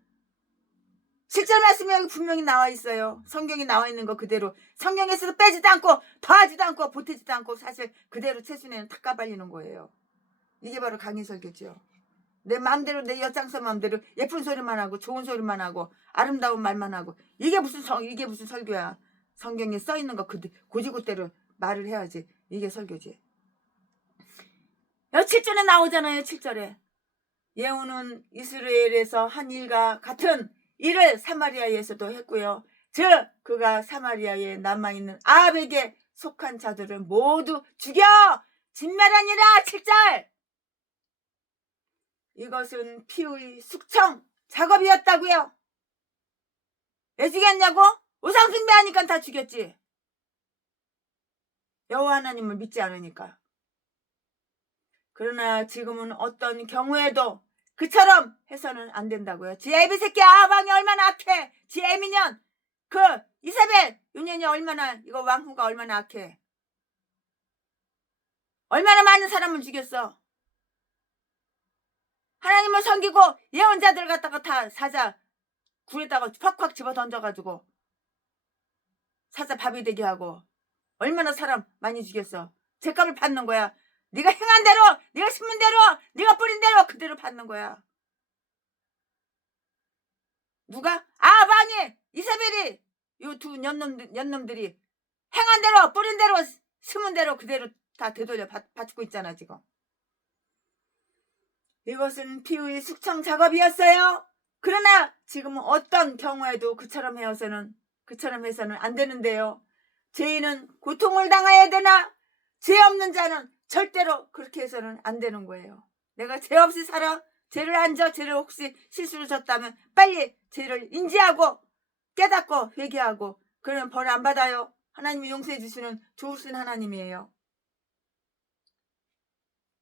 실제 말씀이 여기 분명히 나와 있어요. 성경이 나와 있는 거 그대로. 성경에서도 빼지도 않고 더하지도 않고 보태지도 않고 사실 그대로 최순애는 다 까발리는 거예요. 이게 바로 강의 설교죠. 내 마음대로, 내 엿장서 마음대로 예쁜 소리만 하고 좋은 소리만 하고 아름다운 말만 하고 이게 무슨 설교야. 성경에 써 있는 거 고지고대로 말을 해야지. 이게 설교지. 7절에 나오잖아요. 7절에 예후는 이스라엘에서 한 일과 같은 일을 사마리아에서도 했고요. 즉 그가 사마리아에 남아있는 아합에게 속한 자들을 모두 죽여 진멸하니라. 7절 이것은 피의 숙청 작업이었다고요. 왜 죽였냐고? 우상 숭배하니까 다 죽였지. 여호와 하나님을 믿지 않으니까. 그러나 지금은 어떤 경우에도 그처럼 해서는 안 된다고요. 지 애비 새끼 아합왕이 얼마나 악해. 지 애미년 그 이사벨 유년이 얼마나 이거 왕후가 얼마나 악해. 얼마나 많은 사람을 죽였어. 하나님을 섬기고 예언자들 갖다가 다 사자 굴에다가 팍팍 집어 던져가지고 사자 밥이 되게 하고 얼마나 사람 많이 죽였어. 죄값을 받는 거야. 네가 행한 대로, 네가 심은 대로, 네가 뿌린 대로 그대로 받는 거야. 누가? 왕이 이사벨이 요 두 년놈들이 행한 대로 뿌린 대로 심은 대로 그대로 다 되돌려 받고 있잖아 지금. 이것은 피의의 숙청 작업이었어요. 그러나 지금은 어떤 경우에도 그처럼 해서는 안 되는데요. 죄인은 고통을 당해야 되나? 죄 없는 자는 절대로 그렇게 해서는 안 되는 거예요. 내가 죄 없이 살아. 죄를 안 져. 죄를 혹시 실수로 졌다면 빨리 죄를 인지하고 깨닫고 회개하고 그러면 벌 안 받아요. 하나님이 용서해 주시는 좋으신 하나님이에요.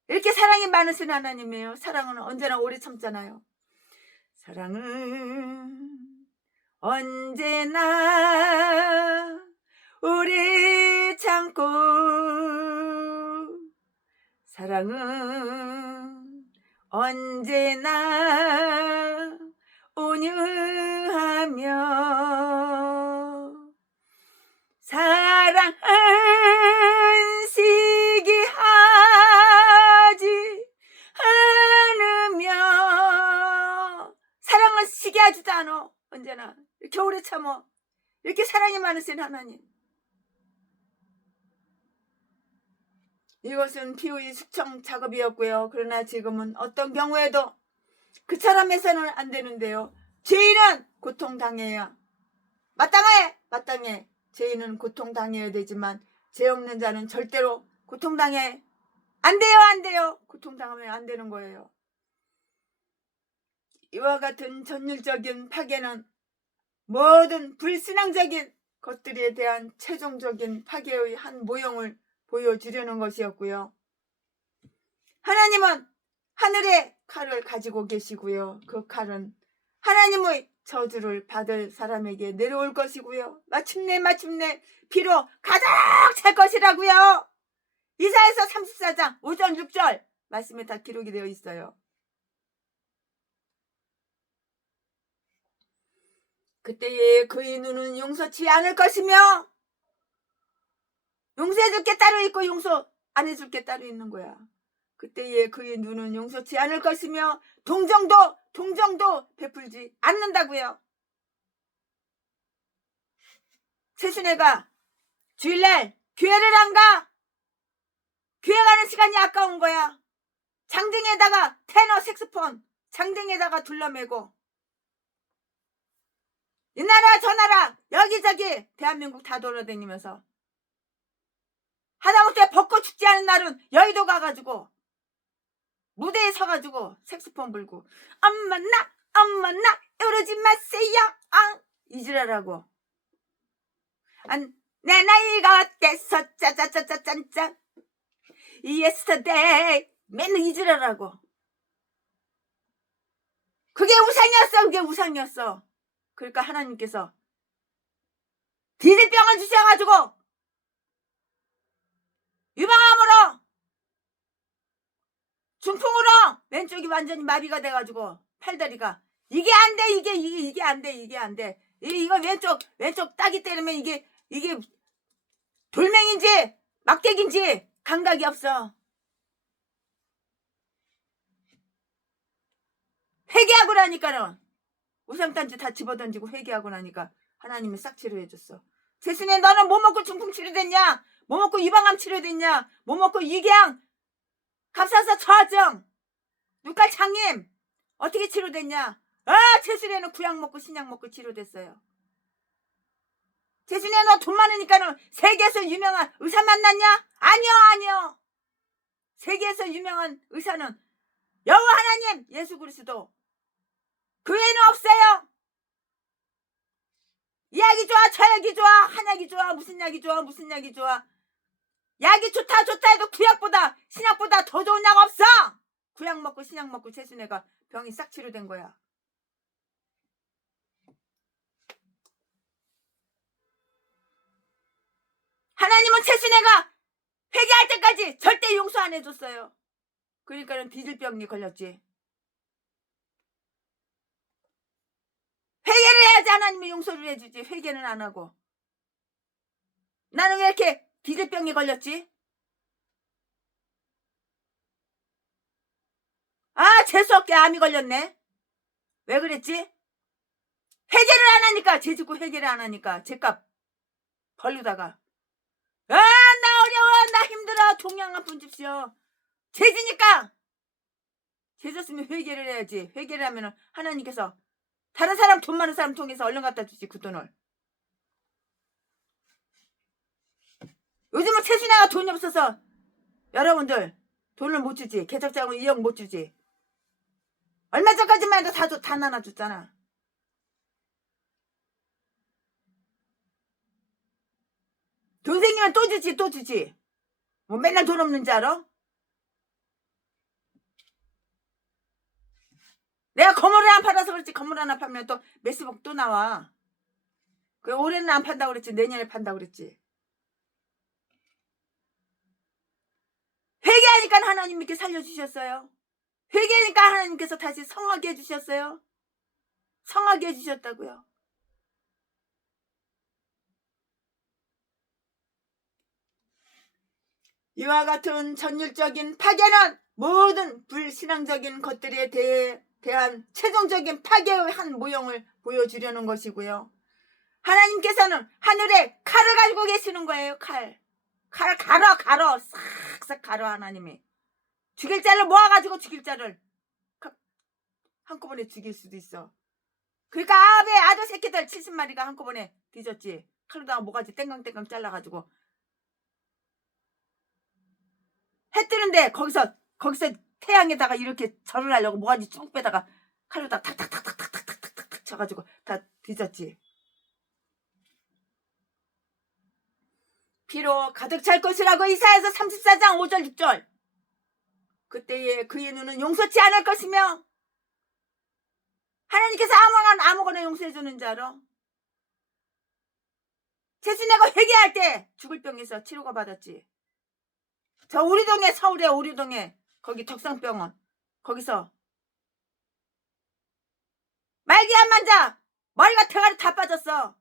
이렇게 사랑이 많으신 하나님이에요. 사랑은 언제나 오래 참잖아요. 사랑은 언제나 오래 참고 사랑은 언제나 온유하며 사랑은 시기하지 않으며 사랑은 시기하지도 않아. 언제나 이렇게 오래 참어. 이렇게 사랑이 많으신 하나님. 이것은 피의의 숙청 작업이었고요. 그러나 지금은 어떤 경우에도 그처럼 해서는 안 되는데요. 죄인은 고통당해야 마땅해. 죄인은 고통당해야 되지만 죄 없는 자는 절대로 고통당해 안 돼요. 고통당하면 안 되는 거예요. 이와 같은 전율적인 파괴는 모든 불신앙적인 것들에 대한 최종적인 파괴의 한 모형을 보여주려는 것이었고요. 하나님은 하늘의 칼을 가지고 계시고요. 그 칼은 하나님의 저주를 받을 사람에게 내려올 것이고요. 마침내 비로 가득 찰 것이라고요. 이사야서 34장 5절 6절 말씀에 다 기록이 되어 있어요. 그때에 그의 눈은 용서치 않을 것이며 용서해줄 게 따로 있고 용서 안 해줄 게 따로 있는 거야. 그때에 그의 눈은 용서치 않을 것이며 동정도 베풀지 않는다고요. 최순애가 주일날 교회를 안 가. 교회 가는 시간이 아까운 거야. 장등에다가 테너 색스폰 장등에다가 둘러매고 이 나라 저 나라 여기저기 대한민국 다 돌아다니면서 하다못해 벚꽃 축제 하는 날은 여의도 가가지고 무대에 서가지고 색스폰 불고 엄마 나 이러지 마세요 이지랄하고 내 나이가 어때서 짜짜짜짜짠짠 yesterday 맨날 이지랄하고 그게 우상이었어. 그러니까 하나님께서 디질병을 주셔가지고 유방암으로 중풍으로 왼쪽이 완전히 마비가 돼가지고 팔다리가 이게 안 돼. 이게 안 돼. 이거 왼쪽 따기 때리면 이게 돌멩인지 막대기인지 감각이 없어. 회개하고 나니까는 우상단지 다 집어던지고 회개하고 나니까 하나님이 싹 치료해줬어. 세순에 너는 뭐 먹고 중풍 치료됐냐? 뭐 먹고 유방암 치료됐냐? 뭐 먹고 위궤양 갑상선 저하증 눈깔 장님 어떻게 치료됐냐? 최순애는 구약 먹고 신약 먹고 치료됐어요. 최순애 너 돈 많으니까는 세계에서 유명한 의사 만났냐? 아니요. 세계에서 유명한 의사는 여호와 하나님 예수 그리스도 그 외에는 없어요. 이 약이 좋아 저 약이 좋아 한약이 좋아 무슨 약이 좋아 약이 좋다 해도 구약보다 신약보다 더 좋은 약 없어. 구약 먹고 신약 먹고 최순애가 병이 싹 치료된 거야. 요즘은 최순애가 회개할 때까지 절대 용서 안 해줬어요. 그러니까는 디질병이 걸렸지. 회개를 해야지 하나님이 용서를 해주지. 회개는 안 하고. 나는 왜 이렇게 디질병이 걸렸지? 아, 재수없게 암이 걸렸네. 왜 그랬지? 회개를 안 하니까, 죄 짓고 회개를 안 하니까 죄값 벌르다가 아, 나 어려워, 나 힘들어, 동양 한 푼 줍시오. 죄 지니까. 죄 졌으면 회개를 해야지. 회개를 하면은 하나님께서 다른 사람, 돈 많은 사람 통해서 얼른 갖다 주지, 그 돈을. 요즘은 최순애가 돈이 없어서 여러분들 돈을 못 주지. 개척자금 2억 못 주지. 얼마 전까지만 해도 다 나눠줬잖아. 돈 생기면 또 주지, 또 주지. 뭐 맨날 돈 없는 줄 알아? 내가 건물을 안 팔아서 그렇지. 건물 하나 팔면 또 몇십억 또 나와. 그 올해는 안 판다고 그랬지. 내년에 판다고 그랬지. 회개하니까 하나님께 살려주셨어요. 회개하니까 하나님께서 다시 성하게 해주셨어요. 성하게 해주셨다고요. 이와 같은 전율적인 파괴는 모든 불신앙적인 것들에 대한 최종적인 파괴의 한 모형을 보여주려는 것이고요. 하나님께서는 하늘에 칼을 가지고 계시는 거예요. 칼 갈아 싹싹 갈아. 하나님이 죽일 자를 모아가지고 죽일 자를 한꺼번에 죽일 수도 있어. 그러니까 아합의 아들 새끼들 70마리가 한꺼번에 뒤졌지. 칼로다가 모가지 땡강땡강 잘라가지고 해 뜨는데 거기서 태양에다가 이렇게 절을 하려고 모가지 쭉 빼다가 칼로다가 탁탁탁탁탁탁탁탁탁 쳐가지고 다 뒤졌지. 피로 가득 찰 것이라고 이사야서 34장 5절 6절. 그때에 그의 눈은 용서치 않을 것이며. 하나님께서 아무거나 용서해 주는 줄 알아? 최순애가 회개할 때 죽을 병에서 치료가 받았지. 저 우리 동네, 서울에 우리 동네 거기 덕상병원 거기서 말기 안 만자. 머리가 대가리 다 빠졌어.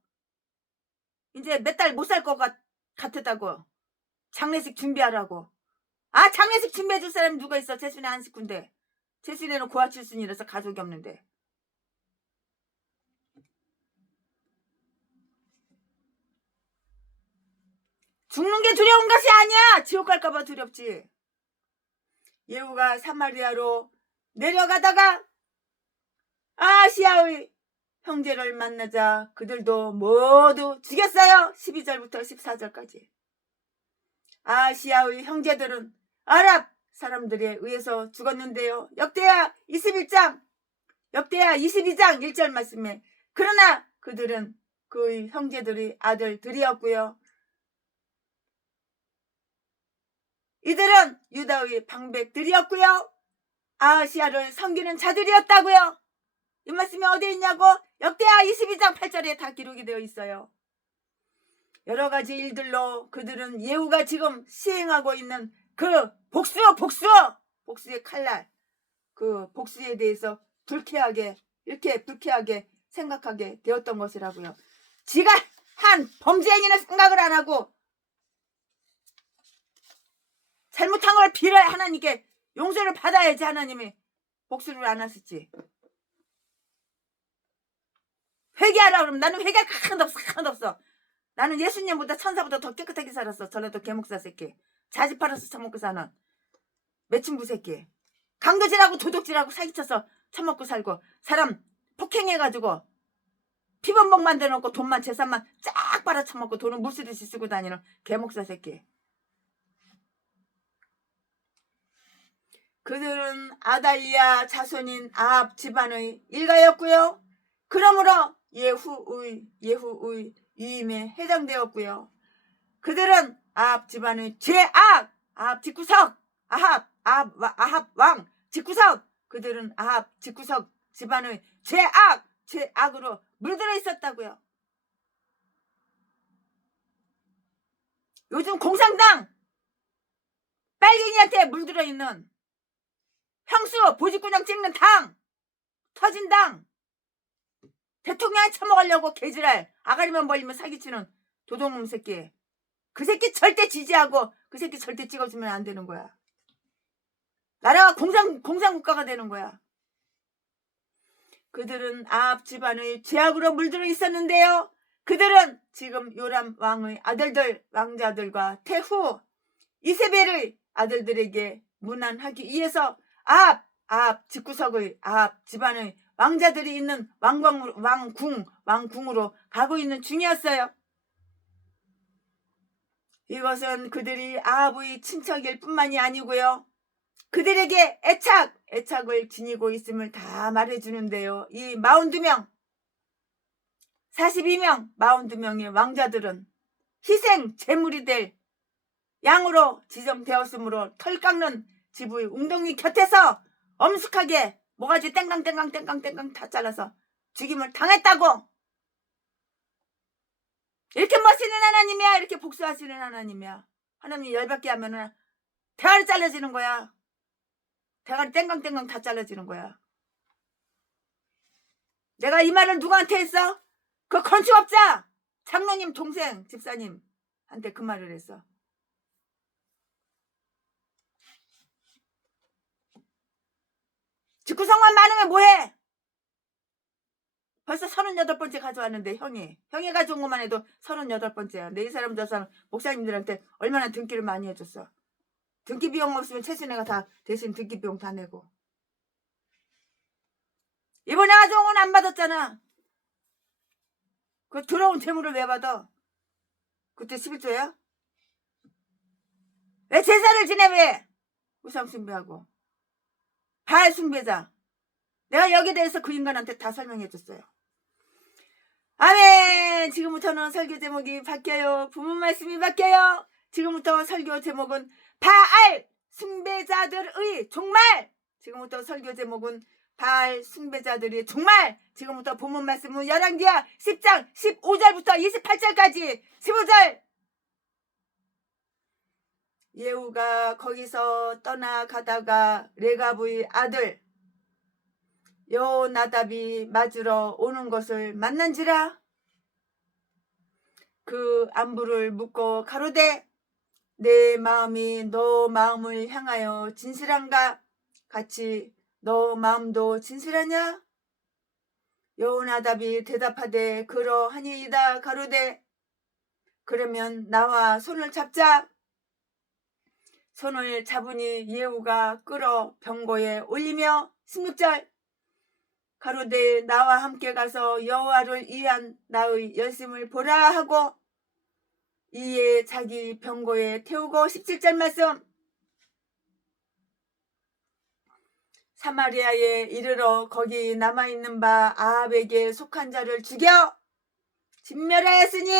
이제 몇 달 못 살 것 같았다고. 장례식 준비하라고. 아, 장례식 준비해 줄 사람이 누가 있어? 최순애 한 식구인데. 최순애는 고아 출신이라서 가족이 없는데. 죽는 게 두려운 것이 아니야. 지옥 갈까봐 두렵지. 예후가 사마리아로 내려가다가 아시아의 형제를 만나자 그들도 모두 죽였어요. 12절부터 14절까지. 아시아의 형제들은 아랍 사람들에 의해서 죽었는데요. 역대하 22장 1절 말씀에 그러나 그들은 그 형제들의 아들들이었고요. 이들은 유다의 방백들이었고요. 아시아를 섬기는 자들이었다고요. 이 말씀이 어디에 있냐고? 역대하 22장 8절에 다 기록이 되어 있어요. 여러 가지 일들로 그들은 예후가 지금 시행하고 있는 그 복수의 칼날, 그 복수에 대해서 이렇게 불쾌하게 생각하게 되었던 것이라고요. 지가 한 범죄 행위는 생각을 안 하고 잘못한 걸 빌어 하나님께 용서를 받아야지 하나님이 복수를 안 하셨지. 회개하라 그러면 나는 회개할 하나도 없어. 나는 예수님보다 천사보다 더 깨끗하게 살았어. 저래도 개목사 새끼. 자지 팔아서 처먹고 사는 매춘부 새끼. 강도질하고 도둑질하고 사기쳐서 처먹고 살고 사람 폭행해가지고 피범벅 만들어놓고 돈만 재산만 쫙 빨아쳐먹고 돈은 물쓰듯이 쓰고 다니는 개목사 새끼. 그들은 아달리아 자손인 아합 집안의 일가였고요. 그러므로 예후의 위임에 해당되었고요. 그들은 아합 집안의 죄악, 아합 집구석, 아합 왕 집구석. 그들은 아합 집구석 집안의 죄악으로 물들어 있었다고요. 요즘 공산당 빨갱이한테 물들어 있는 형수 보직구장 찍는 당, 터진 당, 대통령에 처먹으려고 개지랄 아가리만 벌리면 사기치는 도둑놈 새끼. 그 새끼 절대 지지하고 그 새끼 절대 찍어주면 안 되는 거야. 나라가 공산국가가 되는 거야. 그들은 아합 집안의 죄악으로 물들어 있었는데요. 그들은 지금 요람 왕의 아들들, 왕자들과 태후 이세벨의 아들들에게 문안하기 위해서 아합 집구석의 아합 집안의 왕자들이 있는 왕궁으로 가고 있는 중이었어요. 이것은 그들이 아합의 친척일 뿐만이 아니고요. 그들에게 애착을 지니고 있음을 다 말해주는데요. 이 42명, 42명, 42명의 왕자들은 희생 제물이 될 양으로 지정되었으므로 털 깎는 집의 웅덩이 곁에서 엄숙하게 모가지 땡깡 다 잘라서 죽임을 당했다고. 이렇게 멋있는 하나님이야. 이렇게 복수하시는 하나님이야. 하나님이 열받게 하면은 대가리 잘라지는 거야. 대가리 땡깡 다 잘라지는 거야. 내가 이 말을 누구한테 했어? 그 건축업자 장로님 동생 집사님한테 그 말을 했어. 집구석만 많으면 뭐해? 벌써 38번째 가져왔는데 형이 가져온 것만 해도 38번째야. 근데 이 사람 저 사람 목사님들한테 얼마나 등기를 많이 해줬어. 등기 비용 없으면 최순애가 다 대신 등기 비용 다 내고. 이번에 가져온 건 안 받았잖아. 그 들어온 재물을 왜 받아? 그때 11조야? 왜 제사를 지내 왜? 우상 숭배하고 바알 숭배자. 내가 여기에 대해서 그 인간한테 다 설명해줬어요. 아멘. 지금부터는 설교 제목이 바뀌어요. 부문 말씀이 바뀌어요. 지금부터 설교 제목은 바알 숭배자들의 종말. 지금부터 설교 제목은 바알 숭배자들의 종말. 지금부터 본문 말씀은 열왕기하 10장 15절부터 28절까지 15절. 예후가 거기서 떠나가다가 레갑의 아들 여호나답이 맞으러 오는 것을 만난지라. 그 안부를 묻고 가로되 내 마음이 너 마음을 향하여 진실한가? 같이 너 마음도 진실하냐? 여호나답이 대답하되 그러하니이다. 가로되 그러면 나와 손을 잡자. 손을 잡으니 예후가 끌어 병고에 올리며 16절 가로되 나와 함께 가서 여호와를 위한 나의 열심을 보라 하고 이에 자기 병고에 태우고 17절 말씀. 사마리아에 이르러 거기 남아있는 바 아합에게 속한 자를 죽여 진멸하였으니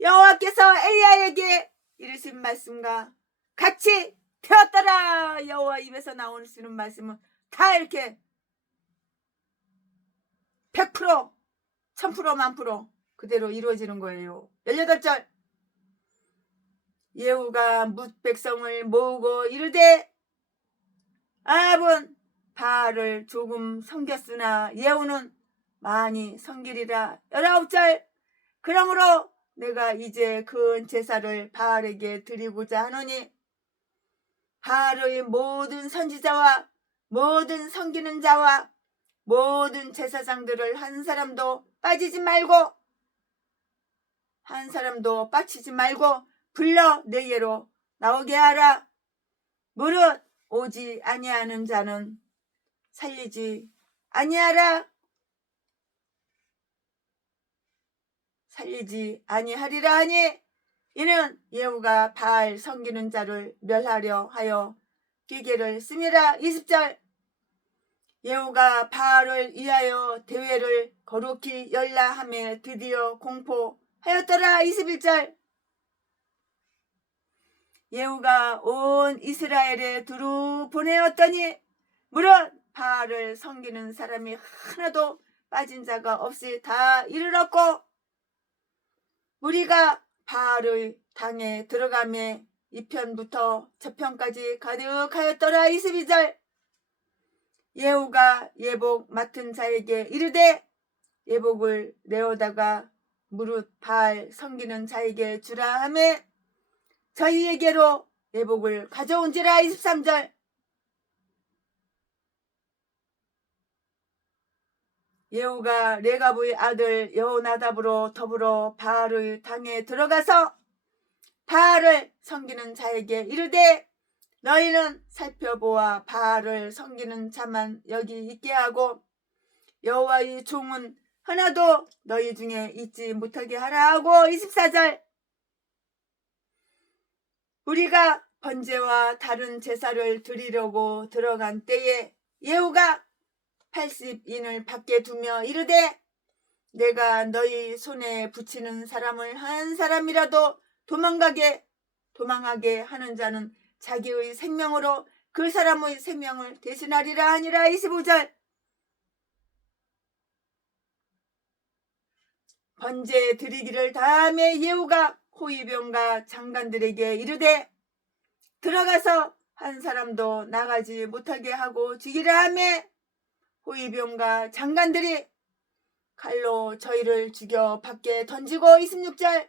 여호와께서 엘리야에게 이르신 말씀과 같이 되었더라. 여호와 입에서 나오시는 말씀은 다 이렇게 100% 1000% 만프로 그대로 이루어지는 거예요. 18절 예후가 뭇 백성을 모으고 이르되 아합은 바알을 조금 섬겼으나 예후는 많이 섬기리라. 19절 그러므로 내가 이제 그 제사를 바알에게 드리고자 하노니 바알의 모든 선지자와 모든 섬기는 자와 모든 제사장들을 한 사람도 빠지지 말고 불러 내게로 나오게 하라. 무릇 오지 아니하는 자는 살리지 아니하리라 하니 이는 예후가 바알 섬기는 자를 멸하려 하여 기계를 씁니다. 20절 예후가 바알을 위하여 대회를 거룩히 열라 하며 드디어 공포하였더라. 21절 예후가 온 이스라엘에 두루 보내었더니 무릇 바알을 섬기는 사람이 하나도 빠진 자가 없이 다 이르렀고 우리가 바알의 당에 들어가매 이 편부터 저편까지 가득하였더라. 22절. 예후가 예복 맡은 자에게 이르되 예복을 내어다가 무릇 바알 섬기는 자에게 주라 하매 저희에게로 예복을 가져온지라. 23절. 예후가 레갑의 아들 여호나답으로 더불어 바알의 당에 들어가서 바알을 섬기는 자에게 이르되 너희는 살펴보아 바알을 섬기는 자만 여기 있게 하고 여호와의 종은 하나도 너희 중에 있지 못하게 하라 하고. 24절. 우리가 번제와 다른 제사를 드리려고 들어간 때에 예후가 80인을 밖에 두며 이르되 내가 너희 손에 붙이는 사람을 한 사람이라도 도망하게 하는 자는 자기의 생명으로 그 사람의 생명을 대신하리라 하니라. 25절. 번제 드리기를 다음에 예후가 호위병과 장관들에게 이르되 들어가서 한 사람도 나가지 못하게 하고 죽이라 하매 호위병과 장관들이 칼로 저희를 죽여 밖에 던지고. 26절.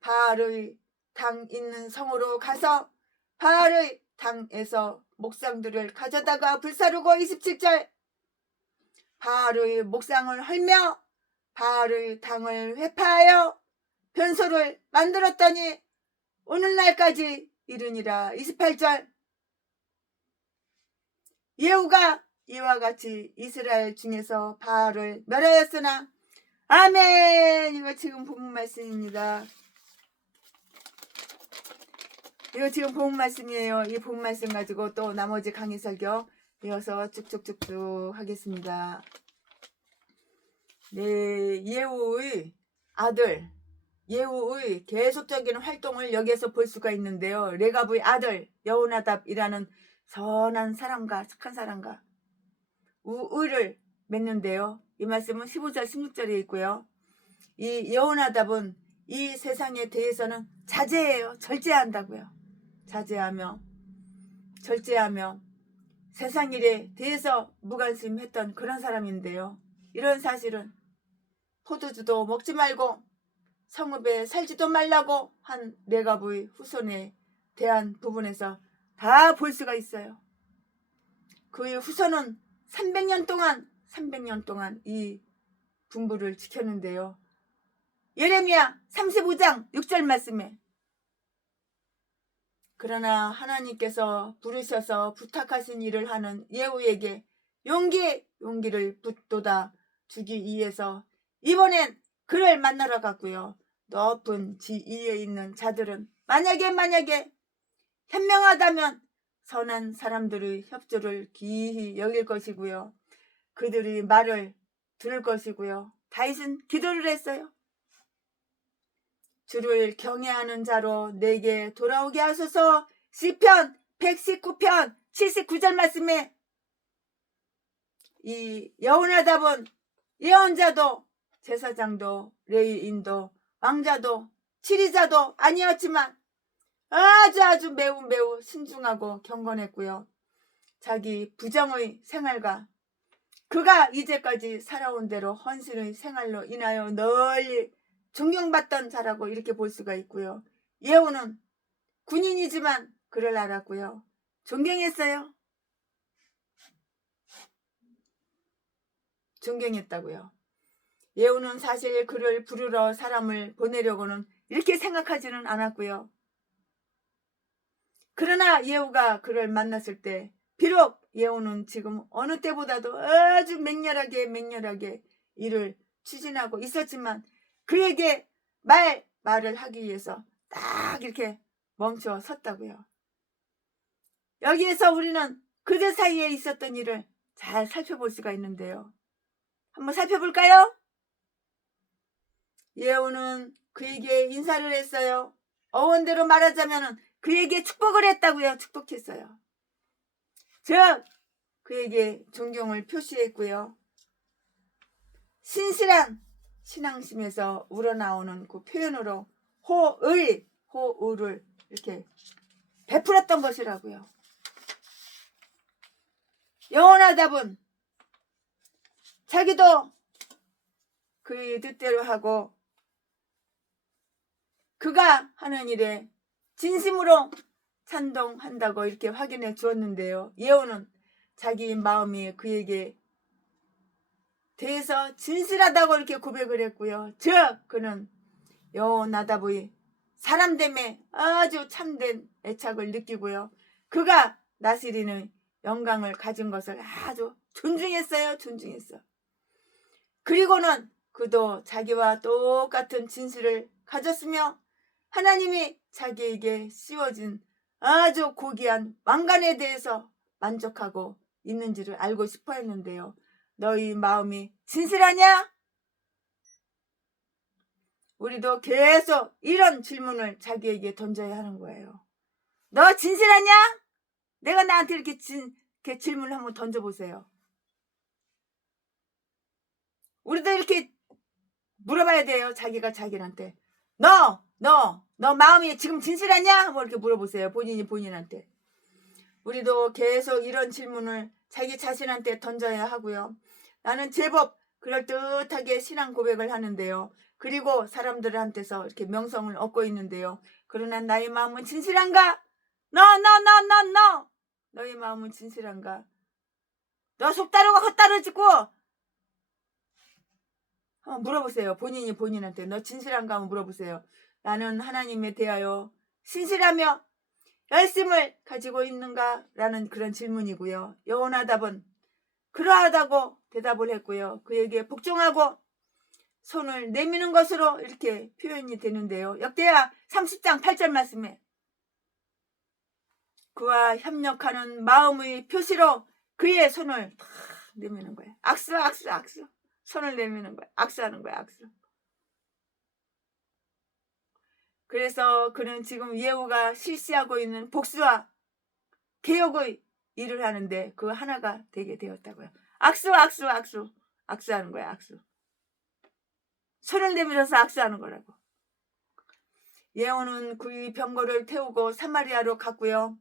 바알의 당 있는 성으로 가서 바알의 당에서 목상들을 가져다가 불사르고. 27절. 바알의 목상을 헐며 바알의 당을 회파하여 변소를 만들었더니 오늘날까지 이르니라. 28절. 예후가 이와 같이 이스라엘 중에서 바알을 멸하였으나. 아멘. 이거 지금 본문 말씀입니다. 이거 지금 본문 말씀이에요. 이 본문 말씀 가지고 또 나머지 강의 설교 이어서 쭉쭉쭉쭉 하겠습니다. 네, 예후의 아들, 예후의 계속적인 활동을 여기에서 볼 수가 있는데요. 레갑의 아들 여호나답이라는 선한 사람과 착한 사람과 우의를 맺는데요. 이 말씀은 15절 16절에 있고요. 이 여호나답은 이 세상에 대해서는 자제해요. 절제한다고요. 자제하며 세상 일에 대해서 무관심했던 그런 사람인데요. 이런 사실은 포도주도 먹지 말고 성읍에 살지도 말라고 한 레갑의 후손에 대한 부분에서 다 볼 수가 있어요. 그의 후손은 300년 동안 이 분부를 지켰는데요. 예레미야 35장 6절 말씀에 그러나 하나님께서 부르셔서 부탁하신 일을 하는 예후에게 용기를 붙도다 주기 위해서 이번엔 그를 만나러 갔고요. 높은 지위에 있는 자들은 만약에 현명하다면 선한 사람들의 협조를 기히 여길 것이고요. 그들의 말을 들을 것이고요. 다윗은 기도를 했어요. 주를 경외하는 자로 내게 돌아오게 하소서. 시편 119편 79절 말씀에 이 여호나답은 예언자도 제사장도 레위인도 왕자도 치리자도 아니었지만 아주 매우 신중하고 경건했고요. 자기 부정의 생활과 그가 이제까지 살아온 대로 헌신의 생활로 인하여 널리 존경받던 자라고 이렇게 볼 수가 있고요. 예후는 군인이지만 그를 알았고요. 존경했어요. 존경했다고요. 예후는 사실 그를 부르러 사람을 보내려고는 이렇게 생각하지는 않았고요. 그러나 예후가 그를 만났을 때 비록 예후는 지금 어느 때보다도 아주 맹렬하게 일을 추진하고 있었지만 그에게 말을 하기 위해서 딱 이렇게 멈춰 섰다고요. 여기에서 우리는 그들 사이에 있었던 일을 잘 살펴볼 수가 있는데요. 한번 살펴볼까요? 예후는 그에게 인사를 했어요. 어원대로 말하자면 그에게 축복을 했다고요. 축복했어요. 즉 그에게 존경을 표시했고요. 신실한 신앙심에서 우러나오는 그 표현으로 호의 호의를 이렇게 베풀었던 것이라고요. 여호나답은 자기도 그의 뜻대로 하고 그가 하는 일에 진심으로 찬동한다고 이렇게 확인해 주었는데요. 예후는 자기 마음이 그에게 대해서 진실하다고 이렇게 고백을 했고요. 즉 그는 여호나답의 사람됨에 아주 참된 애착을 느끼고요. 그가 나시린의 영광을 가진 것을 아주 존중했어요. 존중했어. 그리고는 그도 자기와 똑같은 진실을 가졌으며 하나님이 자기에게 씌워진 아주 고귀한 왕관에 대해서 만족하고 있는지를 알고 싶어 했는데요. 너희 마음이 진실하냐? 우리도 계속 이런 질문을 자기에게 던져야 하는 거예요. 너 진실하냐? 내가 나한테 이렇게 질문을 한번 던져보세요. 우리도 이렇게 물어봐야 돼요. 자기가 자기한테. 너 마음이 지금 진실하냐? 뭐 이렇게 물어보세요. 본인이 본인한테. 우리도 계속 이런 질문을 자기 자신한테 던져야 하고요. 나는 제법 그럴듯하게 신앙 고백을 하는데요. 그리고 사람들한테서 이렇게 명성을 얻고 있는데요. 그러나 나의 마음은 진실한가? No. 너의 마음은 진실한가? 너 속 따르고 겉 따르지고 한번 물어보세요. 본인이 본인한테 너 진실한가 한번 물어보세요. 나는 하나님에 대하여 신실하며 열심을 가지고 있는가? 라는 그런 질문이고요. 여호나답은 그러하다고 대답을 했고요. 그에게 복종하고 손을 내미는 것으로 이렇게 표현이 되는데요. 역대하 30장 8절 말씀에 그와 협력하는 마음의 표시로 그의 손을 탁 내미는 거예요. 악수. 손을 내미는 거예요. 악수하는 거예요. 악수. 그래서 그는 지금 예후가 실시하고 있는 복수와 개혁의 일을 하는데 그 하나가 되게 되었다고요. 악수하는 거야. 악수. 손을 내밀어서 악수하는 거라고. 예후는 그의 병거를 태우고 사마리아로 갔고요.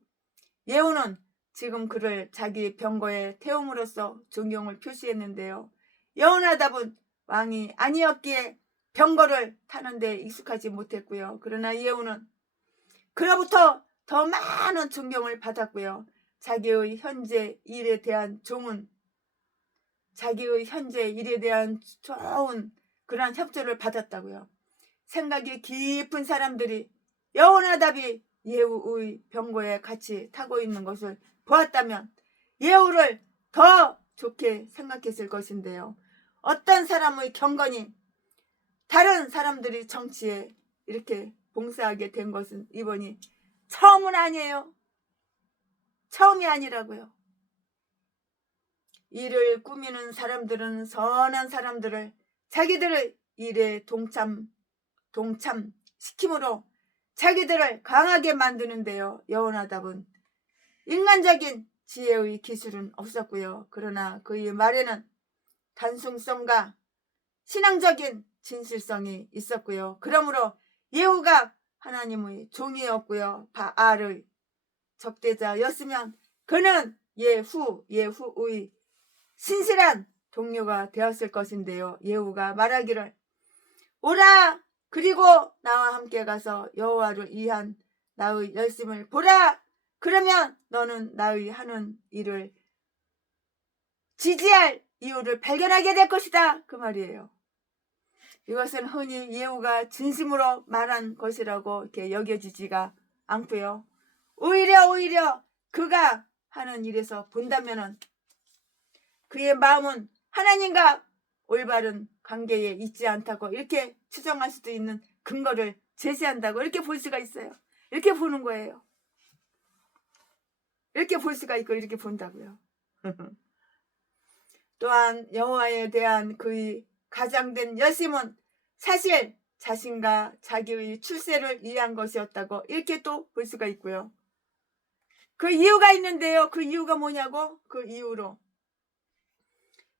예후는 지금 그를 자기 병거에 태움으로써 존경을 표시했는데요. 여호나답은 왕이 아니었기에 병거를 타는데 익숙하지 못했고요. 그러나 예후는 그로부터 더 많은 존경을 받았고요. 자기의 현재 일에 대한 좋은 그러한 협조를 받았다고요. 생각이 깊은 사람들이 여호나답이 예후의 병거에 같이 타고 있는 것을 보았다면 예후를 더 좋게 생각했을 것인데요. 어떤 사람의 경건이 다른 사람들이 정치에 이렇게 봉사하게 된 것은 이번이 처음은 아니에요. 처음이 아니라고요. 일을 꾸미는 사람들은 선한 사람들을 자기들의 일에 동참시킴으로 자기들을 강하게 만드는데요. 여호나답은 인간적인 지혜의 기술은 없었고요. 그러나 그의 말에는 단순성과 신앙적인 진실성이 있었고요. 그러므로 예후가 하나님의 종이었고요. 바알의 적대자였으면 그는 예후의 신실한 동료가 되었을 것인데요. 예후가 말하기를 오라 그리고 나와 함께 가서 여호와를 위한 나의 열심을 보라. 그러면 너는 나의 하는 일을 지지할 이유를 발견하게 될 것이다. 그 말이에요. 이것은 흔히 예후가 진심으로 말한 것이라고 이렇게 여겨지지가 않고요. 오히려 그가 하는 일에서 본다면은 그의 마음은 하나님과 올바른 관계에 있지 않다고 이렇게 추정할 수도 있는 근거를 제시한다고 이렇게 볼 수가 있어요. 이렇게 보는 거예요. 이렇게 볼 수가 있고 이렇게 본다고요. 또한 여호와에 대한 그의 가장된 열심은 사실 자신과 자기의 출세를 위한 것이었다고 이렇게 또 볼 수가 있고요. 그 이유가 있는데요. 그 이유가 뭐냐고? 그 이유로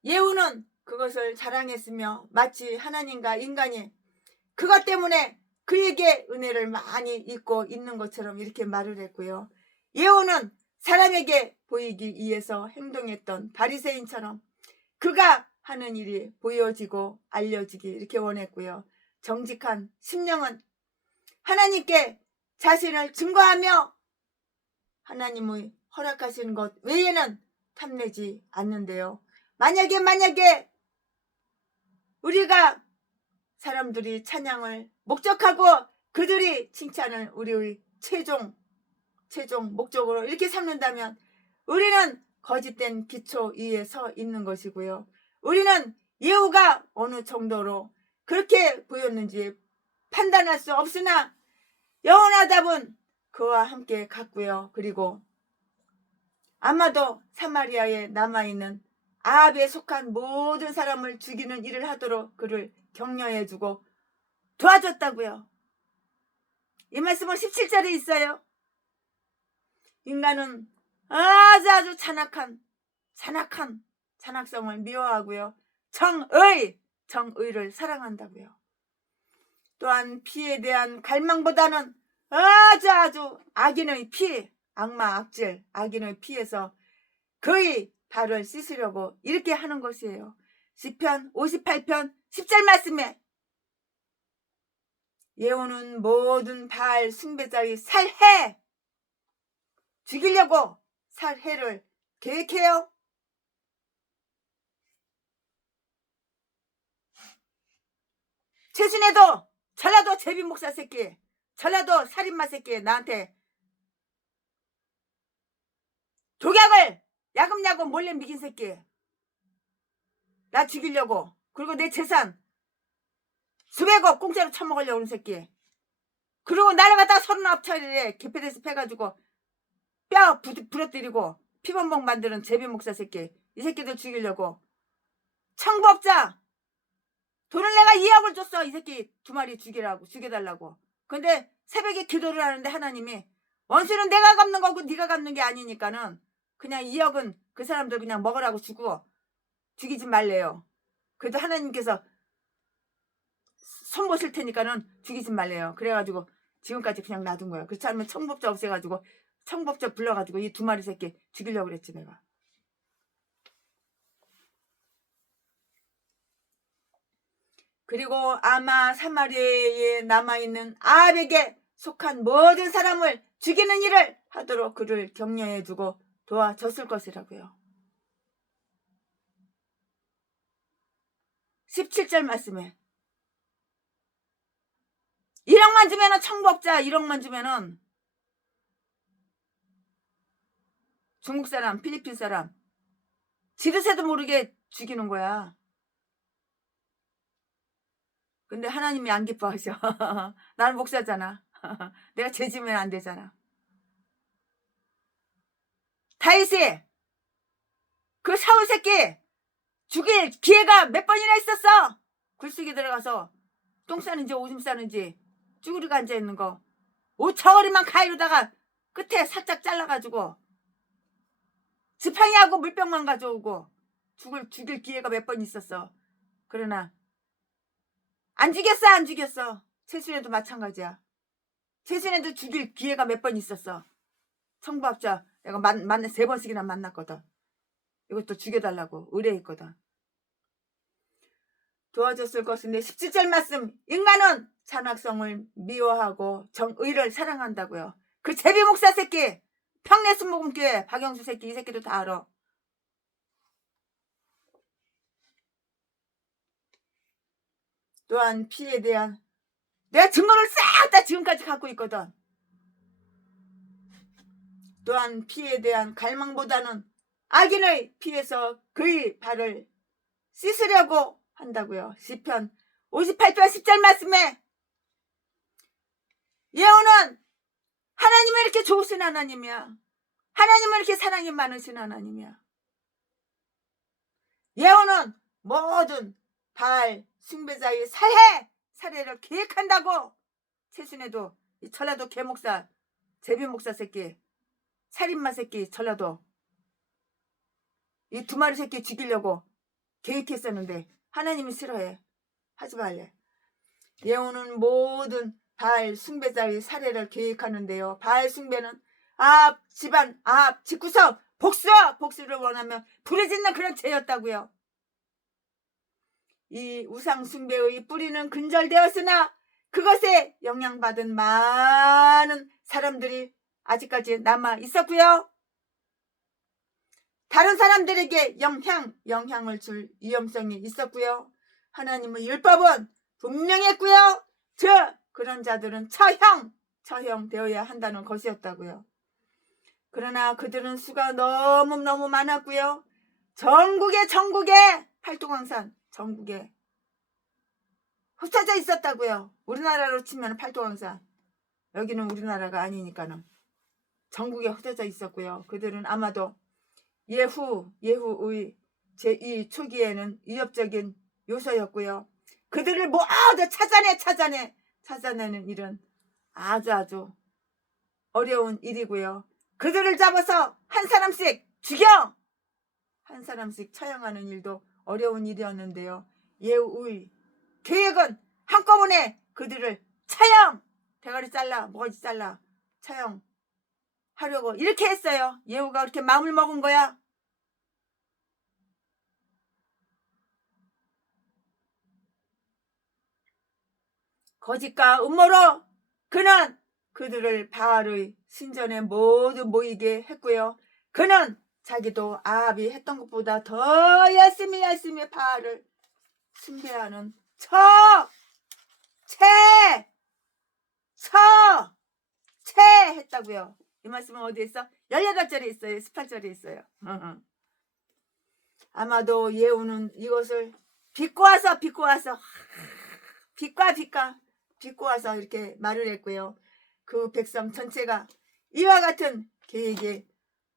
예후는 그것을 자랑했으며 마치 하나님과 인간이 그것 때문에 그에게 은혜를 많이 입고 있는 것처럼 이렇게 말을 했고요. 예후는 사람에게 보이기 위해서 행동했던 바리새인처럼 그가 하는 일이 보여지고 알려지기 이렇게 원했고요. 정직한 심령은 하나님께 자신을 증거하며 하나님의 허락하신 것 외에는 탐내지 않는데요. 만약에 우리가 사람들이 찬양을 목적하고 그들이 칭찬을 우리의 최종 목적으로 이렇게 삼는다면 우리는 거짓된 기초 위에 서 있는 것이고요. 우리는 예후가 어느 정도로 그렇게 보였는지 판단할 수 없으나 여호나답은 그와 함께 갔고요. 그리고 아마도 사마리아에 남아있는 아합에 속한 모든 사람을 죽이는 일을 하도록 그를 격려해주고 도와줬다고요. 이 말씀은 17절에 있어요. 인간은 아주 잔악성을 미워하고요. 정의를 사랑한다고요. 또한 피에 대한 갈망보다는 아주 악인의 피, 악마, 악질, 악인의 피에서 그의 발을 씻으려고 이렇게 하는 것이에요. 시편 58편 10절 말씀에 예후는 모든 바알 숭배자의 살해 죽이려고 살해를 계획해요. 최순애도 전라도 제비 목사 새끼, 전라도 살인마 새끼 나한테 독약을 야금야금 몰래 미긴 새끼 나 죽이려고 그리고 내 재산 수백억 공짜로 처먹으려고 하는 새끼 그리고 나를 갖다 39차례에 개패대서 패가지고 뼈 부러뜨리고 피범벅 만드는 제비 목사 새끼 이 새끼들 죽이려고 청부업자 돈을 내가 2억을 줬어 이 새끼 2마리 죽여달라고 근데 새벽에 기도를 하는데 하나님이 원수는 내가 갚는 거고 네가 갚는 게 아니니까는 그냥 2억은 그 사람들 그냥 먹으라고 주고 죽이지 말래요. 그래도 하나님께서 손보실 테니까는 죽이지 말래요. 그래가지고 지금까지 그냥 놔둔 거예요. 그렇지 않으면 청법자 없애가지고 청법자 불러가지고 이 2마리 새끼 죽이려고 그랬지 내가. 그리고 아마 사마리아에 남아있는 아합에게 속한 모든 사람을 죽이는 일을 하도록 그를 격려해주고 도와줬을 것이라고요. 17절 말씀에 1억만 주면은 청법자 1억만 주면은 중국 사람 필리핀 사람 지도새도 모르게 죽이는 거야. 근데 하나님이 안 기뻐하셔. 나는 목사잖아. 내가 죄지면 안 되잖아. 다윗이 그 사울 새끼 죽일 기회가 몇 번이나 있었어. 굴속에 들어가서 똥 싸는지 오줌 싸는지 쭈그리고 앉아있는 거 5차거리만 가이로다가 끝에 살짝 잘라가지고 지팡이하고 물병만 가져오고 죽일 기회가 몇 번 있었어. 그러나 안 죽였어. 최순애도 마찬가지야. 최순애도 죽일 기회가 몇 번 있었어. 청부업자 내가 3번씩이나 만났거든. 이것도 죽여달라고 의뢰했거든. 도와줬을 것인데 17절 말씀 인간은 잔악성을 미워하고 정의를 사랑한다고요. 그 제비 목사 새끼 평내순복음교회 박영수 새끼 이 새끼도 다 알아. 또한 피에 대한 내가 증거를 싹 다 지금까지 갖고 있거든. 또한 피에 대한 갈망보다는 악인의 피에서 그의 발을 씻으려고 한다고요. 시편 58편 10절 말씀에 예후는 하나님은 이렇게 좋으신 하나님이야. 하나님은 이렇게 사랑이 많으신 하나님이야. 예후는 모든 바알 숭배자의 살해를 계획한다고. 최순애도 이 전라도 개목사 제비 목사 새끼 살인마 새끼 전라도 이 2마리 새끼 죽이려고 계획했었는데 하나님이 싫어해. 하지 말래. 예후는 모든 바알 숭배자의 살해를 계획하는데요. 바알 숭배는 아합 집안, 아합 집구석 복수를 원하며 부르짖는 그런 죄였다고요. 이 우상 숭배의 뿌리는 근절되었으나 그것에 영향받은 많은 사람들이 아직까지 남아 있었고요. 다른 사람들에게 영향을 줄 위험성이 있었고요. 하나님의 율법은 분명했고요. 그런 자들은 처형되어야 한다는 것이었다고요. 그러나 그들은 수가 너무너무 많았고요. 전국에 팔도강산 전국에 흩어져 있었다고요. 우리나라로 치면 팔도강산, 여기는 우리나라가 아니니까는 전국에 흩어져 있었고요. 그들은 아마도 예후의 제2 초기에는 위협적인 요소였고요. 그들을 모두 찾아내는 일은 아주 어려운 일이고요. 그들을 잡아서 한 사람씩 처형하는 일도 어려운 일이었는데요. 예후의 계획은 한꺼번에 그들을 대가리 잘라, 머리 잘라 처형하려고 이렇게 했어요. 예후가 그렇게 마음을 먹은 거야. 거짓과 음모로 그는 그들을 바알의 신전에 모두 모이게 했고요. 그는 자기도 아합이 했던 것보다 더 열심히 바알을 숭배하는 했다고요. 이 말씀은 어디에 있어? 18절에 있어요. 18절에 있어요. 아마도 예후는 이것을 비꼬아서 이렇게 말을 했고요. 그 백성 전체가 이와 같은 계획에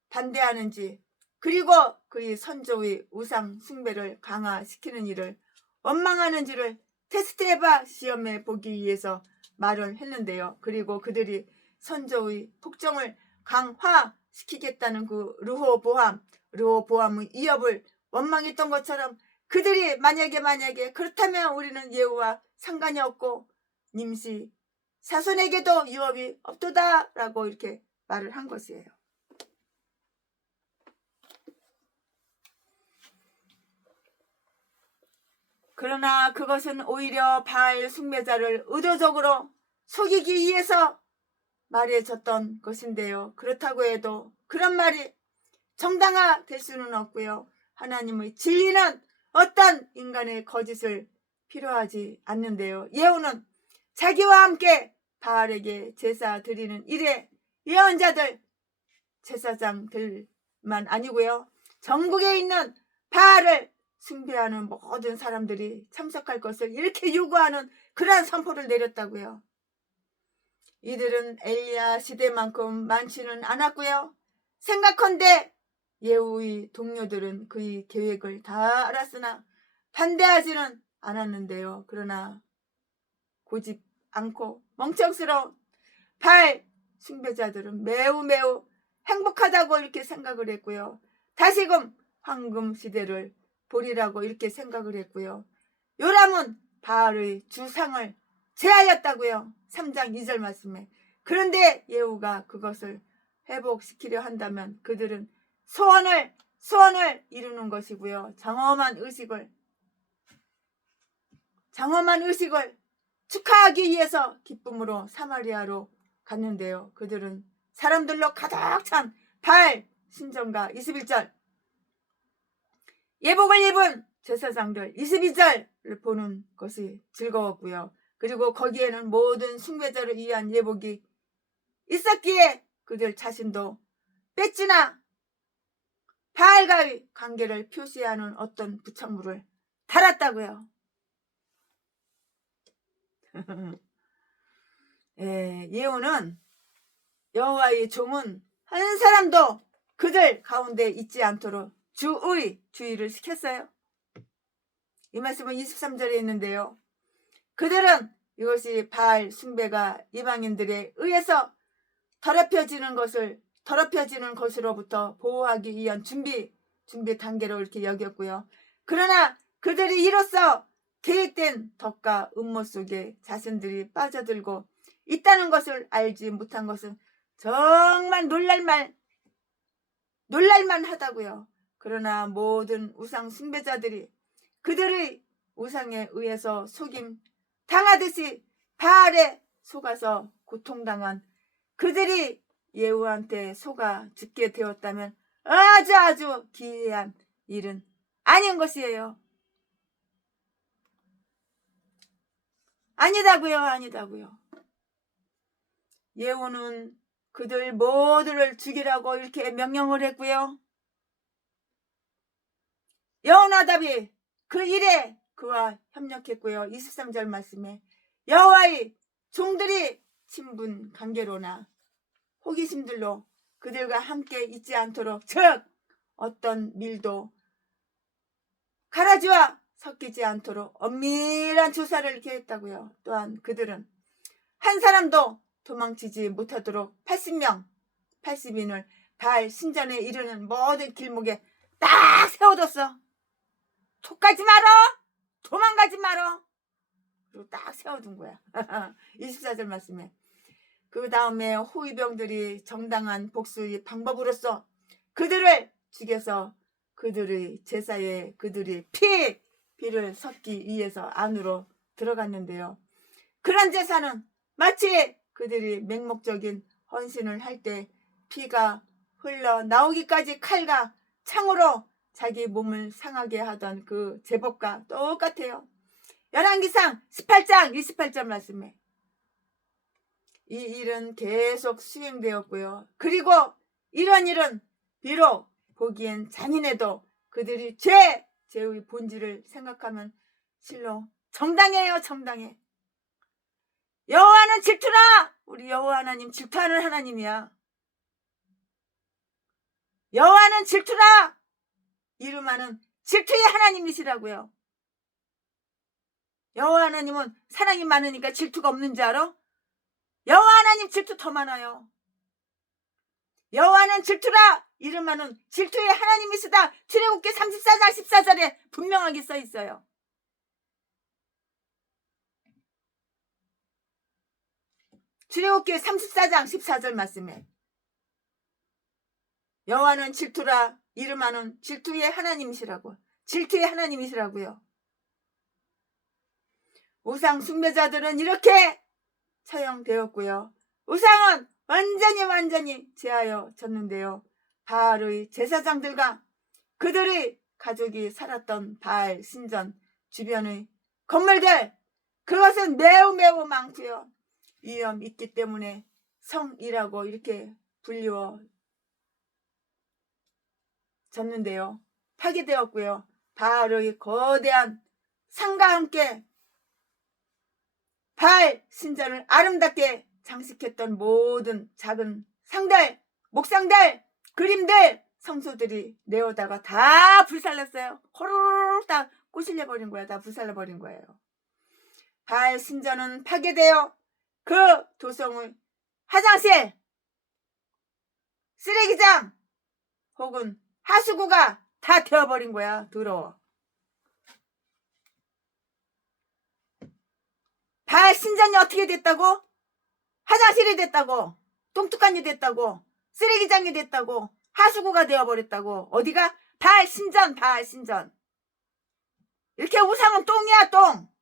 반대하는지, 그리고 그의 선조의 우상 숭배를 강화시키는 일을 원망하는지를 테스트해봐 시험해 보기 위해서 말을 했는데요. 그리고 그들이 선조의 폭정을 강화시키겠다는 그 르호보암의 위협을 원망했던 것처럼 그들이 만약에 그렇다면 우리는 예후와 상관이 없고 님시 사손에게도 위협이 없도다라고 이렇게 말을 한 것이에요. 그러나 그것은 오히려 바알 숭배자를 의도적으로 속이기 위해서 말해졌던 것인데요. 그렇다고 해도 그런 말이 정당화될 수는 없고요. 하나님의 진리는 어떤 인간의 거짓을 필요하지 않는데요. 예후는 자기와 함께 바알에게 제사 드리는 일에 예언자들, 제사장들만 아니고요. 전국에 있는 바알을 숭배하는 모든 사람들이 참석할 것을 이렇게 요구하는 그러한 선포를 내렸다고요. 이들은 엘리야 시대만큼 많지는 않았고요. 생각컨대 예후의 동료들은 그의 계획을 다 알았으나 반대하지는 않았는데요. 그러나 고집 않고 멍청스러운 바알 숭배자들은 매우 행복하다고 이렇게 생각을 했고요. 다시금 황금 시대를 보리라고 이렇게 생각을 했고요. 요람은 바알의 주상을 제하였다고요. 3장 2절 말씀에. 그런데 예후가 그것을 회복시키려 한다면 그들은 소원을 이루는 것이고요. 장엄한 의식을 축하하기 위해서 기쁨으로 사마리아로 갔는데요. 그들은 사람들로 가득 찬 바알 신전과 21절 예복을 입은 제사장들 22절을 보는 것이 즐거웠고요. 그리고 거기에는 모든 숭배자를 위한 예복이 있었기에 그들 자신도 뺏지나 바알과의 관계를 표시하는 어떤 부착물을 달았다고요. 예후는 여호와의 종은 한 사람도 그들 가운데 있지 않도록 주의를 시켰어요. 이 말씀은 23절에 있는데요. 그들은 이것이 바알 숭배가 이방인들에 의해서 더럽혀지는 것으로부터 보호하기 위한 준비 단계로 이렇게 여겼고요. 그러나 그들이 이로써 계획된 덕과 음모 속에 자신들이 빠져들고 있다는 것을 알지 못한 것은 정말 놀랄만 하다고요. 그러나 모든 우상 숭배자들이 그들의 우상에 의해서 속임 당하듯이 바알에 속아서 고통당한 그들이 예후한테 속아 죽게 되었다면 아주 기이한 일은 아닌 것이에요. 아니다고요. 예후는 그들 모두를 죽이라고 이렇게 명령을 했고요. 여호나답이 그 일에 그와 협력했고요. 23절 말씀에 여호와의 종들이 친분 관계로나 호기심들로 그들과 함께 있지 않도록, 즉 어떤 밀도 가라지와 섞이지 않도록 엄밀한 조사를 이렇게 했다고요. 또한 그들은 한 사람도 도망치지 못하도록 80인을 바알 신전에 이르는 모든 길목에 딱 세워뒀어. 톡가지 말어, 도망가지 말어. 그리고 딱 세워둔 거야. 24절 말씀에 그 다음에 호위병들이 정당한 복수의 방법으로서 그들을 죽여서 그들의 제사에 그들이 피를 섞기 위해서 안으로 들어갔는데요. 그런 제사는 마치 그들이 맹목적인 헌신을 할 때 피가 흘러나오기까지 칼과 창으로 자기 몸을 상하게 하던 그 제법과 똑같아요. 열왕기상 18장 28절 말씀에 이 일은 계속 수행되었고요. 그리고 이런 일은 비록 보기엔 잔인해도 그들이 죄의 본질을 생각하면 실로 정당해요. 정당해. 여호와는 질투라. 우리 여호와 하나님 질투하는 하나님이야. 여호와는 질투라. 이름하는 질투의 하나님이시라고요. 여호와 하나님은 사랑이 많으니까 질투가 없는 줄 알아? 여호와 하나님 질투 더 많아요. 여호와는 질투라. 이름하는 질투의 하나님이시다. 출애굽기 34장 14절에 분명하게 써 있어요. 출애굽기 34장 14절 말씀에 여호와는 질투라. 이름하는 질투의 하나님이시라고. 질투의 하나님이시라고요. 우상 숭배자들은 이렇게 처형되었고요. 우상은 완전히 제하여 졌는데요. 바알의 제사장들과 그들의 가족이 살았던 바알 신전 주변의 건물들, 그것은 매우 많고요. 위험 있기 때문에 성이라고 이렇게 불리워졌는데요. 파괴되었고요. 바알의 거대한 상과 함께 바알 신전을 아름답게 장식했던 모든 작은 상들, 목상들, 그림들, 성소들이 내어다가 다 불살랐어요. 호로록 다 꼬실려버린 거야. 다 불살라버린 거예요. 바알 신전은 파괴되어 그 도성의 화장실, 쓰레기장 혹은 하수구가 다 되어버린 거야. 더러워. 바알 신전이 어떻게 됐다고? 화장실이 됐다고, 똥뚜껑이 됐다고, 쓰레기장이 됐다고, 하수구가 되어버렸다고. 어디가? 바알 신전. 이렇게 우상은 똥이야, 똥.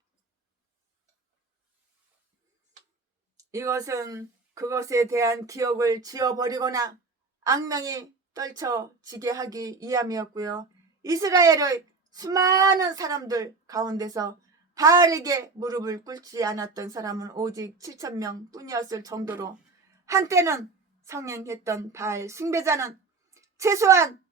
이것은 그것에 대한 기억을 지워버리거나 악명이 떨쳐지게 하기 위함이었고요. 이스라엘의 수많은 사람들 가운데서 바알에게 무릎을 꿇지 않았던 사람은 오직 7,000명 뿐이었을 정도로 한때는 성행했던 바알 숭배자는 최소한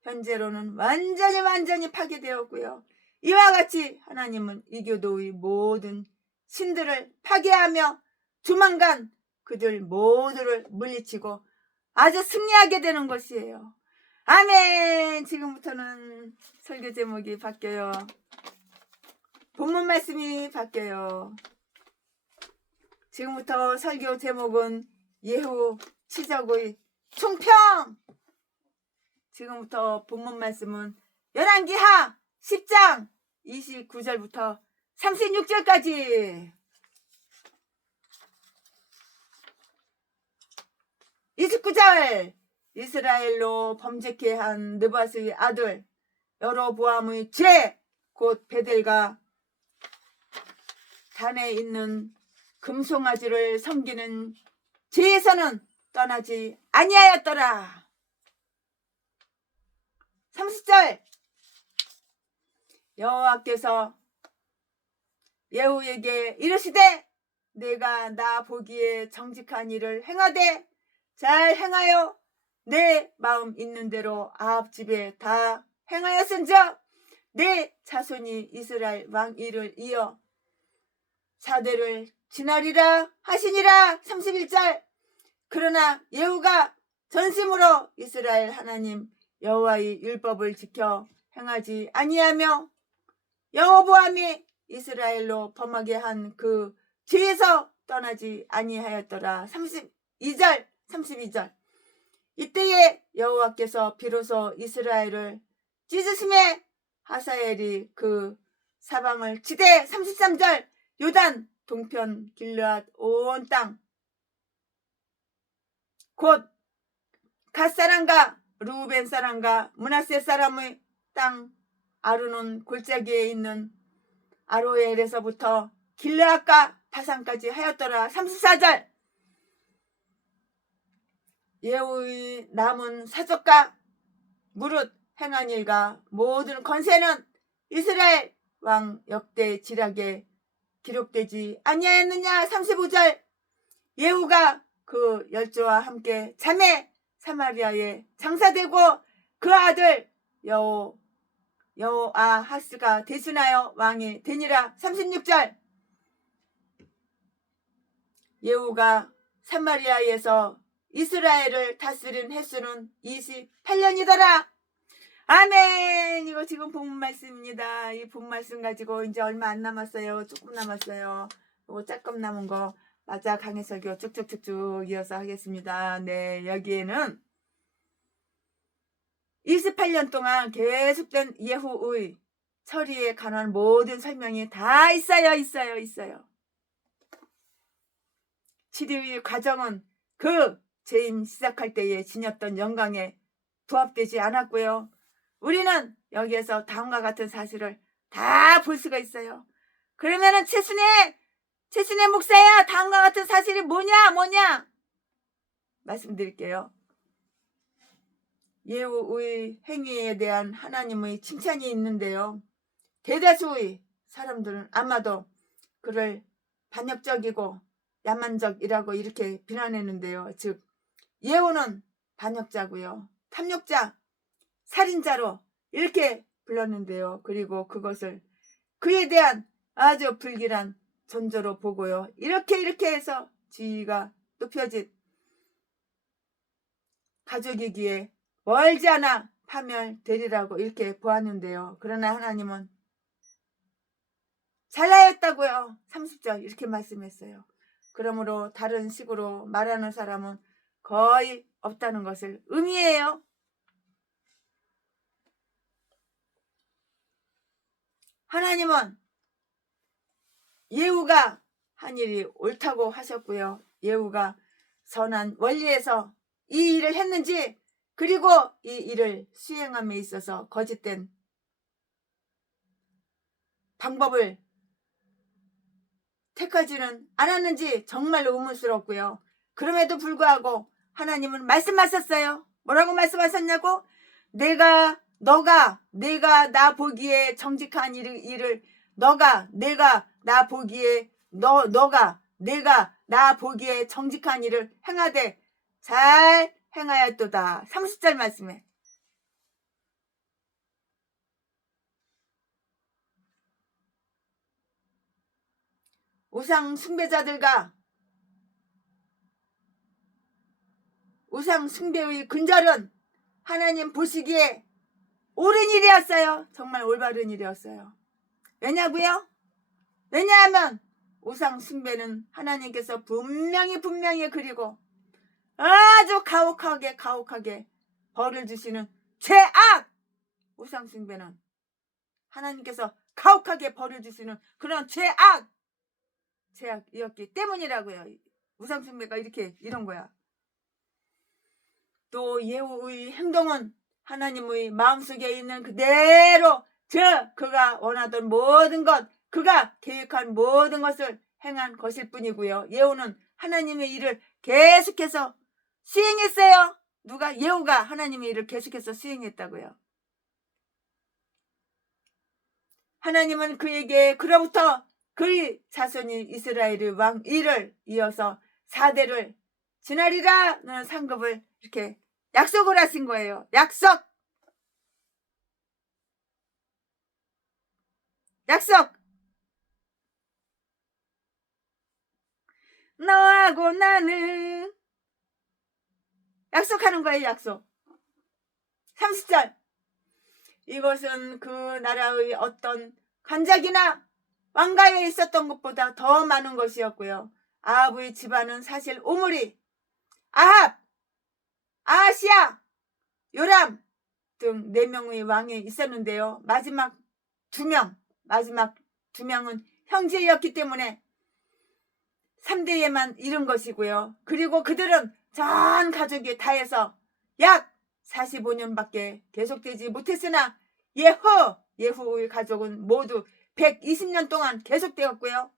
현재로는 완전히 파괴되었고요. 이와 같이 하나님은 이교도의 모든 신들을 파괴하며 조만간 그들 모두를 물리치고 아주 승리하게 되는 것이에요. 아멘. 지금부터는 설교 제목이 바뀌어요. 본문 말씀이 바뀌어요. 지금부터 설교 제목은 예후 치적의 총평. 지금부터 본문 말씀은 열왕기하 10장 29절부터 36절까지. 29절 이스라엘로 범죄케 한 느밧의 아들 여로보암의 죄 곧 베델과 단에 있는 금송아지를 섬기는 죄에서는 떠나지 아니하였더라. 30절 여호와께서 예후에게 이르시되 내가 나 보기에 정직한 일을 행하되 잘 행하여 내 마음 있는 대로 아합 집에 다 행하였은즉 내 자손이 이스라엘 왕위를 이어 사대를 지나리라 하시니라. 31절 그러나 예후가 전심으로 이스라엘 하나님 여호와의 율법을 지켜 행하지 아니하며 여로보암이 이스라엘로 범하게 한 그 죄에서 떠나지 아니하였더라. 32절 이때에 여호와께서 비로소 이스라엘을 찢으심에 하사엘이 그 사방을 치되 33절 요단 동편 길르앗 온 땅 곧 갓사람과 루벤 사람과 므낫세 사람의 땅 아르논 골짜기에 있는 아로엘에서부터 길르앗과 바산까지 하였더라. 34절 예후의 남은 사적과 무릇 행한 일과 모든 권세는 이스라엘 왕 역대 지략에 기록되지 아니하였느냐. 35절 예후가 그 열조와 함께 자매 사마리아에 장사되고 그 아들 여호아하스가 대신하여 왕이 되니라. 36절 예후가 사마리아에서 이스라엘을 다스린 횟수는 28년이더라. 아멘. 이거 지금 본 말씀입니다. 이 본 말씀 가지고 이제 얼마 안 남았어요. 조금 남았어요. 이거 조금 남은 거 맞아 강해설교 쭉쭉쭉쭉 이어서 하겠습니다. 네, 여기에는 28년 동안 계속된 예후의 처리에 관한 모든 설명이 다 있어요. 치료의 과정은 그 재임 시작할 때에 지녔던 영광에 부합되지 않았고요. 우리는 여기에서 다음과 같은 사실을 다 볼 수가 있어요. 그러면은 최순애 목사야, 다음과 같은 사실이 뭐냐? 말씀드릴게요. 예후의 행위에 대한 하나님의 칭찬이 있는데요. 대다수의 사람들은 아마도 그를 반역적이고 야만적이라고 이렇게 비난했는데요. 즉 예후는 반역자고요. 탐욕자, 살인자로 이렇게 불렀는데요. 그리고 그것을 그에 대한 아주 불길한 존재로 보고요. 이렇게 해서 지위가 높여진 가족이기에 멀지 않아 파멸되리라고 이렇게 보았는데요. 그러나 하나님은 잘하였다고요. 30절 이렇게 말씀했어요. 그러므로 다른 식으로 말하는 사람은 거의 없다는 것을 의미해요. 하나님은 예후가 한 일이 옳다고 하셨고요. 예후가 선한 원리에서 이 일을 했는지 그리고 이 일을 수행함에 있어서 거짓된 방법을 택하지는 않았는지 정말로 의문스럽고요. 그럼에도 불구하고 하나님은 말씀하셨어요. 뭐라고 말씀하셨냐고? 내가 나 보기에 정직한 일을 내가 나 보기에 정직한 일을 행하되 잘 행하였도다. 30절 말씀에 우상 숭배자들과 우상 숭배의 근절은 하나님 보시기에 옳은 일이었어요. 정말 올바른 일이었어요. 왜냐고요? 왜냐하면 우상 숭배는 하나님께서 분명히 그리고 아주 가혹하게 벌을 주시는 죄악. 우상 숭배는 하나님께서 가혹하게 벌을 주시는 그런 죄악이었기 때문이라고요. 우상 숭배가 이런 거야. 또 예후의 행동은 하나님의 마음속에 있는 그대로 그가 원하던 모든 것, 그가 계획한 모든 것을 행한 것일 뿐이고요. 예후는 하나님의 일을 계속해서 수행했어요. 누가? 예후가 하나님의 일을 계속해서 수행했다고요. 하나님은 그에게 그로부터 그의 자손인 이스라엘의 왕 일을 이어서 4대를 지나리라는 상급을 이렇게 약속을 하신 거예요. 약속! 너하고 나는 약속하는 거예요. 약속. 30절. 이것은 그 나라의 어떤 관작이나 왕가에 있었던 것보다 더 많은 것이었고요. 아합의 집안은 사실 오므리, 아합, 아하시야, 요람 등 4명의 왕이 있었는데요. 마지막 2명은 형제였기 때문에 3대에만 이른 것이고요. 그리고 그들은 전 가족이 다 해서 약 45년밖에 계속되지 못했으나 예후의 가족은 모두 120년 동안 계속되었고요.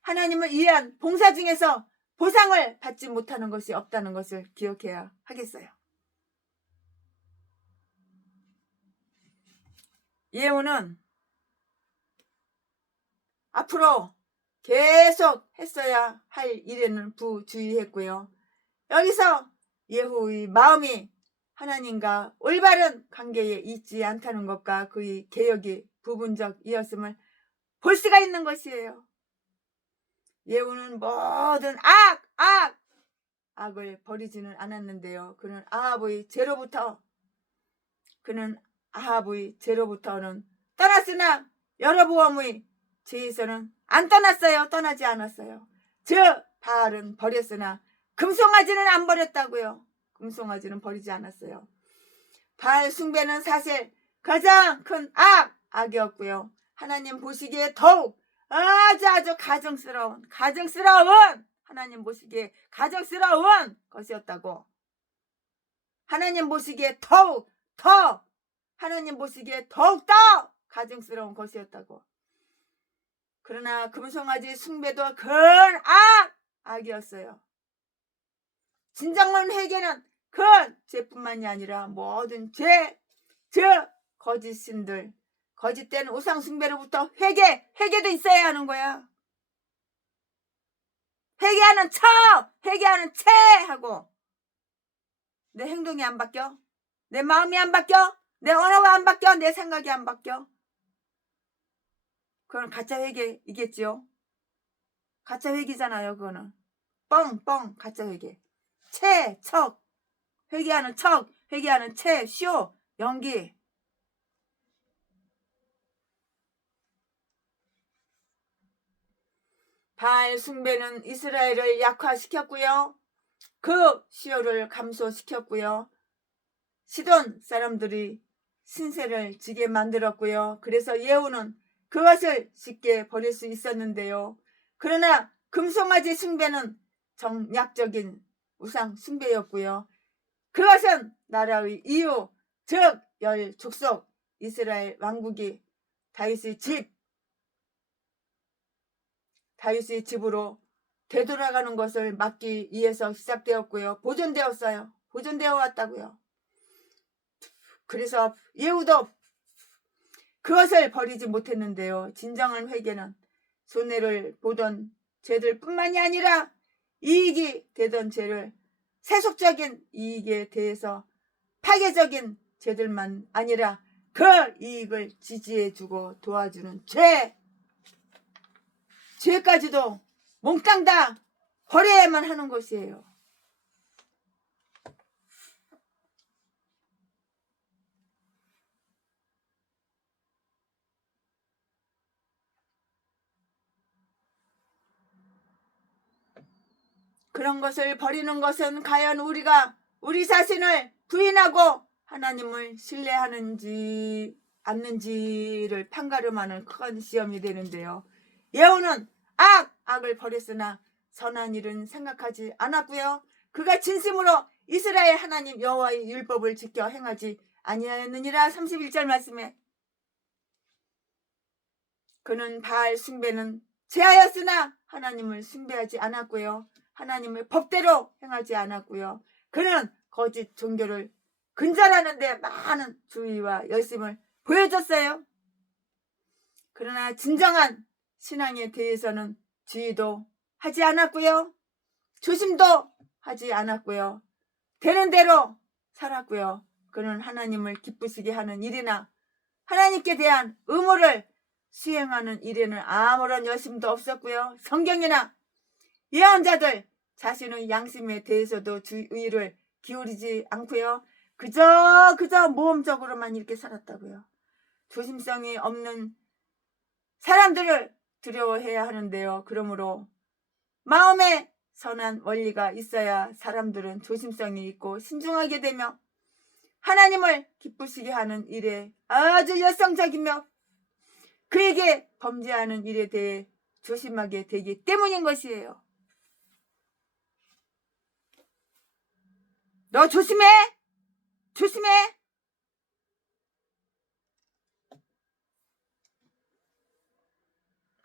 하나님을 위한 봉사 중에서 보상을 받지 못하는 것이 없다는 것을 기억해야 하겠어요. 예후는 앞으로 계속 했어야 할 일에는 부주의했고요. 여기서 예후의 마음이 하나님과 올바른 관계에 있지 않다는 것과 그의 개혁이 부분적이었음을 볼 수가 있는 것이에요. 예후는 모든 악을 버리지는 않았는데요. 그는 아합의 죄로부터는 떠났으나 여로보암의 죄에서는 안 떠났어요. 떠나지 않았어요. 바알은 버렸으나 금송아지는 안 버렸다고요. 금송아지는 버리지 않았어요. 바알 숭배는 사실 가장 큰 악이었고요. 하나님 보시기에 더욱 아주 가증스러운 하나님 보시기에 가증스러운 것이었다고. 하나님 보시기에 하나님 보시기에 더욱더 가증스러운 것이었다고. 그러나 금송아지 숭배도 큰 악이었어요. 진정한 회개는 큰 죄뿐만이 아니라 모든 거짓 신들, 거짓된 우상 숭배로부터 회개도 있어야 하는 거야. 회개하는 채 하고 내 행동이 안 바뀌어, 내 마음이 안 바뀌어, 내 언어가 안 바뀌어, 내 생각이 안 바뀌어. 그건 가짜 회개이겠지요. 가짜 회개잖아요. 그거는 뻥 가짜 회개. 회개하는 채, 쇼, 연기. 바알 숭배는 이스라엘을 약화시켰고요. 그 시효를 감소시켰고요. 시돈 사람들이 신세를 지게 만들었고요. 그래서 예후는 그것을 쉽게 버릴 수 있었는데요. 그러나 금송아지 숭배는 정략적인 우상 숭배였고요. 그것은 나라의 이유, 즉 열 족속 이스라엘 왕국이 다윗의 집으로 되돌아가는 것을 막기 위해서 시작되었고요. 보존되어 왔다고요. 그래서 예후도 그것을 버리지 못했는데요. 진정한 회개는 손해를 보던 죄들 뿐만이 아니라 이익이 되던 죄를 세속적인 이익에 대해서 파괴적인 죄들만 아니라 그 이익을 지지해주고 도와주는 죄까지도 몽땅 다 버려야만 하는 것이에요. 그런 것을 버리는 것은 과연 우리가 우리 자신을 부인하고 하나님을 신뢰하는지 않는지를 판가름하는 큰 시험이 되는데요. 예후는 악을 버렸으나 선한 일은 생각하지 않았고요. 그가 진심으로 이스라엘 하나님 여호와의 율법을 지켜 행하지 아니하였느니라. 31절 말씀에 그는 바알 숭배는 제하였으나 하나님을 숭배하지 않았고요. 하나님의 법대로 행하지 않았고요. 그는 거짓 종교를 근절하는 데 많은 주의와 열심을 보여줬어요. 그러나 진정한 신앙에 대해서는 주의도 하지 않았고요. 조심도 하지 않았고요. 되는 대로 살았고요. 그는 하나님을 기쁘시게 하는 일이나 하나님께 대한 의무를 수행하는 일에는 아무런 열심도 없었고요. 성경이나 예언자들 자신의 양심에 대해서도 주의를 기울이지 않고요. 그저 모험적으로만 이렇게 살았다고요. 조심성이 없는 사람들을 두려워해야 하는데요. 그러므로 마음에 선한 원리가 있어야 사람들은 조심성이 있고 신중하게 되며 하나님을 기쁘시게 하는 일에 아주 열성적이며 그에게 범죄하는 일에 대해 조심하게 되기 때문인 것이에요. 너 조심해! 조심해!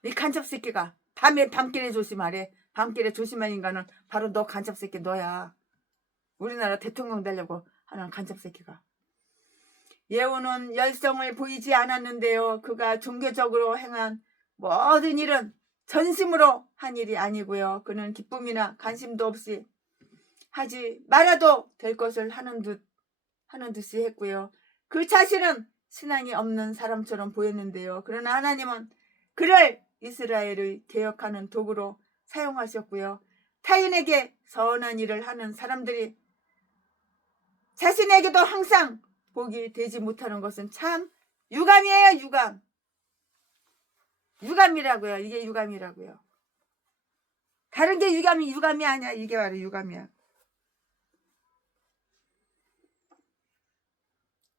이 간첩 새끼가 밤길에 조심하래. 밤길에 조심한 인간은 바로 너 간첩 새끼 너야. 우리나라 대통령 되려고 하는 간첩 새끼가. 예후는 열성을 보이지 않았는데요. 그가 종교적으로 행한 모든 일은 전심으로 한 일이 아니고요. 그는 기쁨이나 관심도 없이 하지 말아도 될 것을 하는 듯이 했고요. 그 자신은 신앙이 없는 사람처럼 보였는데요. 그러나 하나님은 그를 이스라엘의 개혁하는 도구로 사용하셨고요. 타인에게 선한 일을 하는 사람들이 자신에게도 항상 복이 되지 못하는 것은 참 유감이에요. 유감. 유감이라고요. 이게 유감이라고요. 다른 게 유감이 아니야. 이게 바로 유감이야.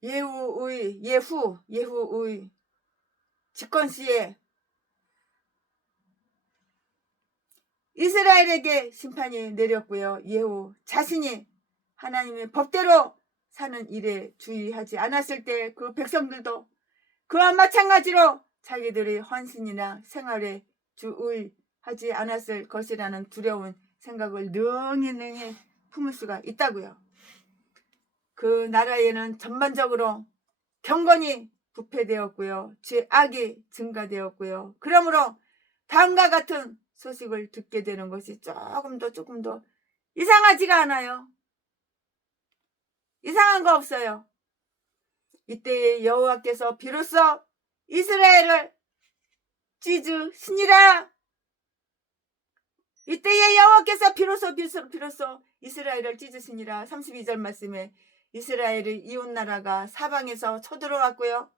예후의 집권 시에 이스라엘에게 심판이 내렸고요. 예후 자신이 하나님의 법대로 사는 일에 주의하지 않았을 때 그 백성들도 그와 마찬가지로 자기들의 헌신이나 생활에 주의하지 않았을 것이라는 두려운 생각을 능히 품을 수가 있다고요. 그 나라에는 전반적으로 경건이 부패되었고요. 죄악이 증가되었고요. 그러므로 다음과 같은 소식을 듣게 되는 것이 조금 더 이상하지가 않아요. 이상한 거 없어요. 이때에 여호와께서 비로소 이스라엘을 찢으시니라. 이때에 여호와께서 비로소 이스라엘을 찢으시니라. 32절 말씀에 이스라엘의 이웃나라가 사방에서 쳐들어왔고요.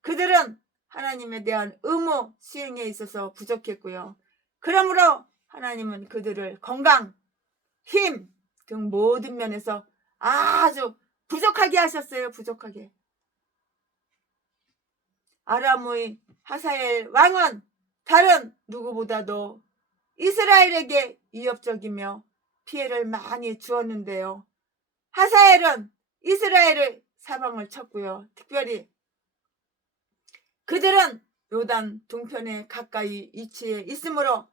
그들은 하나님에 대한 의무 수행에 있어서 부족했고요. 그러므로 하나님은 그들을 건강, 힘 등 모든 면에서 아주 부족하게 하셨어요. 부족하게. 아람의 하사엘 왕은 다른 누구보다도 이스라엘에게 위협적이며 피해를 많이 주었는데요. 하사엘은 이스라엘의 사방을 쳤고요. 특별히 그들은 요단 동편에 가까이 위치해 있으므로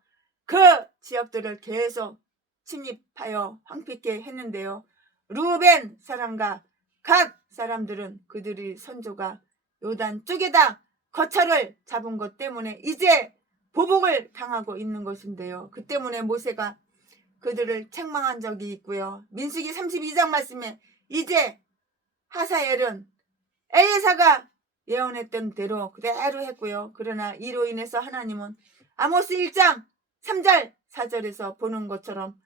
그 지역들을 계속 침입하여 황폐케 했는데요. 루벤 사람과 갓 사람들은 그들의 선조가 요단 쪽에다 거처를 잡은 것 때문에 이제 보복을 당하고 있는 것인데요. 그 때문에 모세가 그들을 책망한 적이 있고요. 민수기 32장 말씀에 이제 하사엘은 엘리사가 예언했던 대로 그대로 했고요. 그러나 이로 인해서 하나님은 아모스 1장 3절 4절에서 보는 것처럼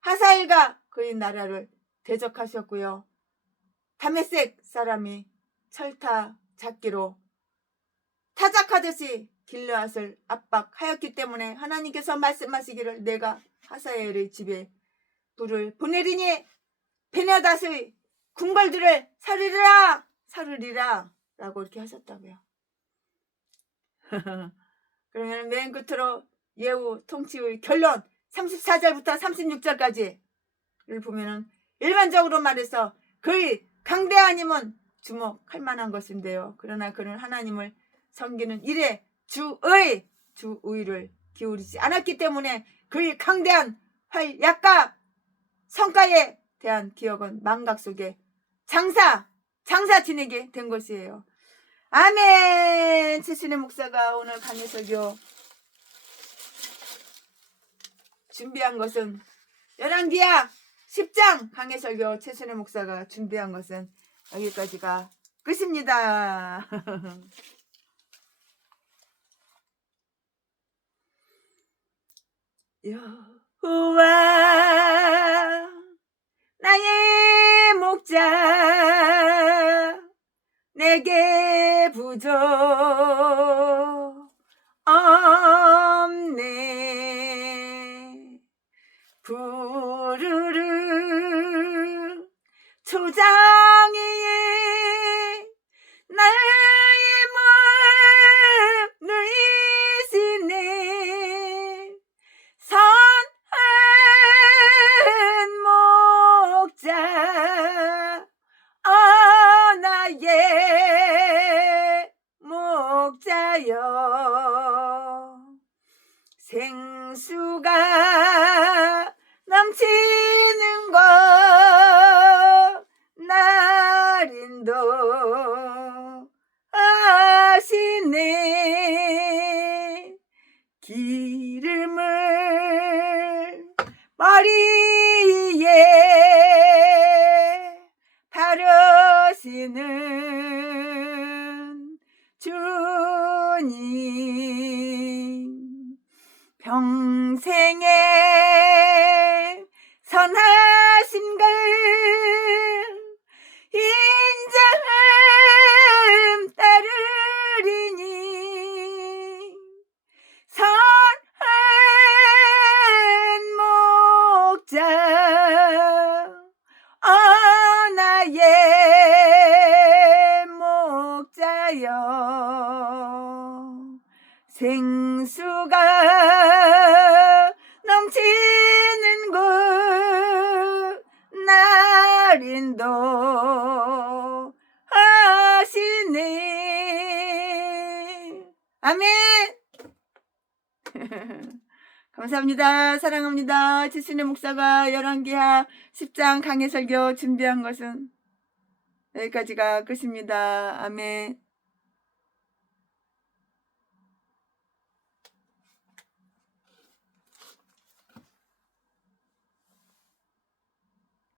하사엘과 그의 나라를 대적하셨고요. 다메섹 사람이 철타 잡기로 타작하듯이 길르앗을 압박하였기 때문에 하나님께서 말씀하시기를 내가 하사엘의 집에 불을 보내리니 베냐닷의 궁궐들을 사르리라 라고 이렇게 하셨다고요. 그러면 맨 끝으로 예후 통치의 결론 34절부터 36절까지 보면은 일반적으로 말해서 거의 강대하님은 주목할 만한 것인데요. 그러나 그는 하나님을 섬기는 일에 주의를 기울이지 않았기 때문에 그의 강대한 활약과 성과에 대한 기억은 망각 속에 장사 지내게 된 것이에요. 아멘. 최순애 목사가 오늘 강해설교 준비한 것은 열왕기하 10장 강해설교 최순애 목사가 준비한 것은 여기까지가 끝입니다. 여호와 나의 목자 내게 부족 없네. 부르르 초장에 나의 몸 누이시네. 선한 목자 나의 목자여. 생수가 넘치는 곳 날 인도하시네. 기름을 머리에 바르시는 주님, 평생에 선하신 걸 인정 따르리니. 선한 목자 나의 목자여. 생수가 넘치는 곳 날 인도하시네. 아멘. 감사합니다. 사랑합니다. 최순애 목사가 열왕기하 10장 강해설교 준비한 것은 여기까지가 끝입니다. 아멘.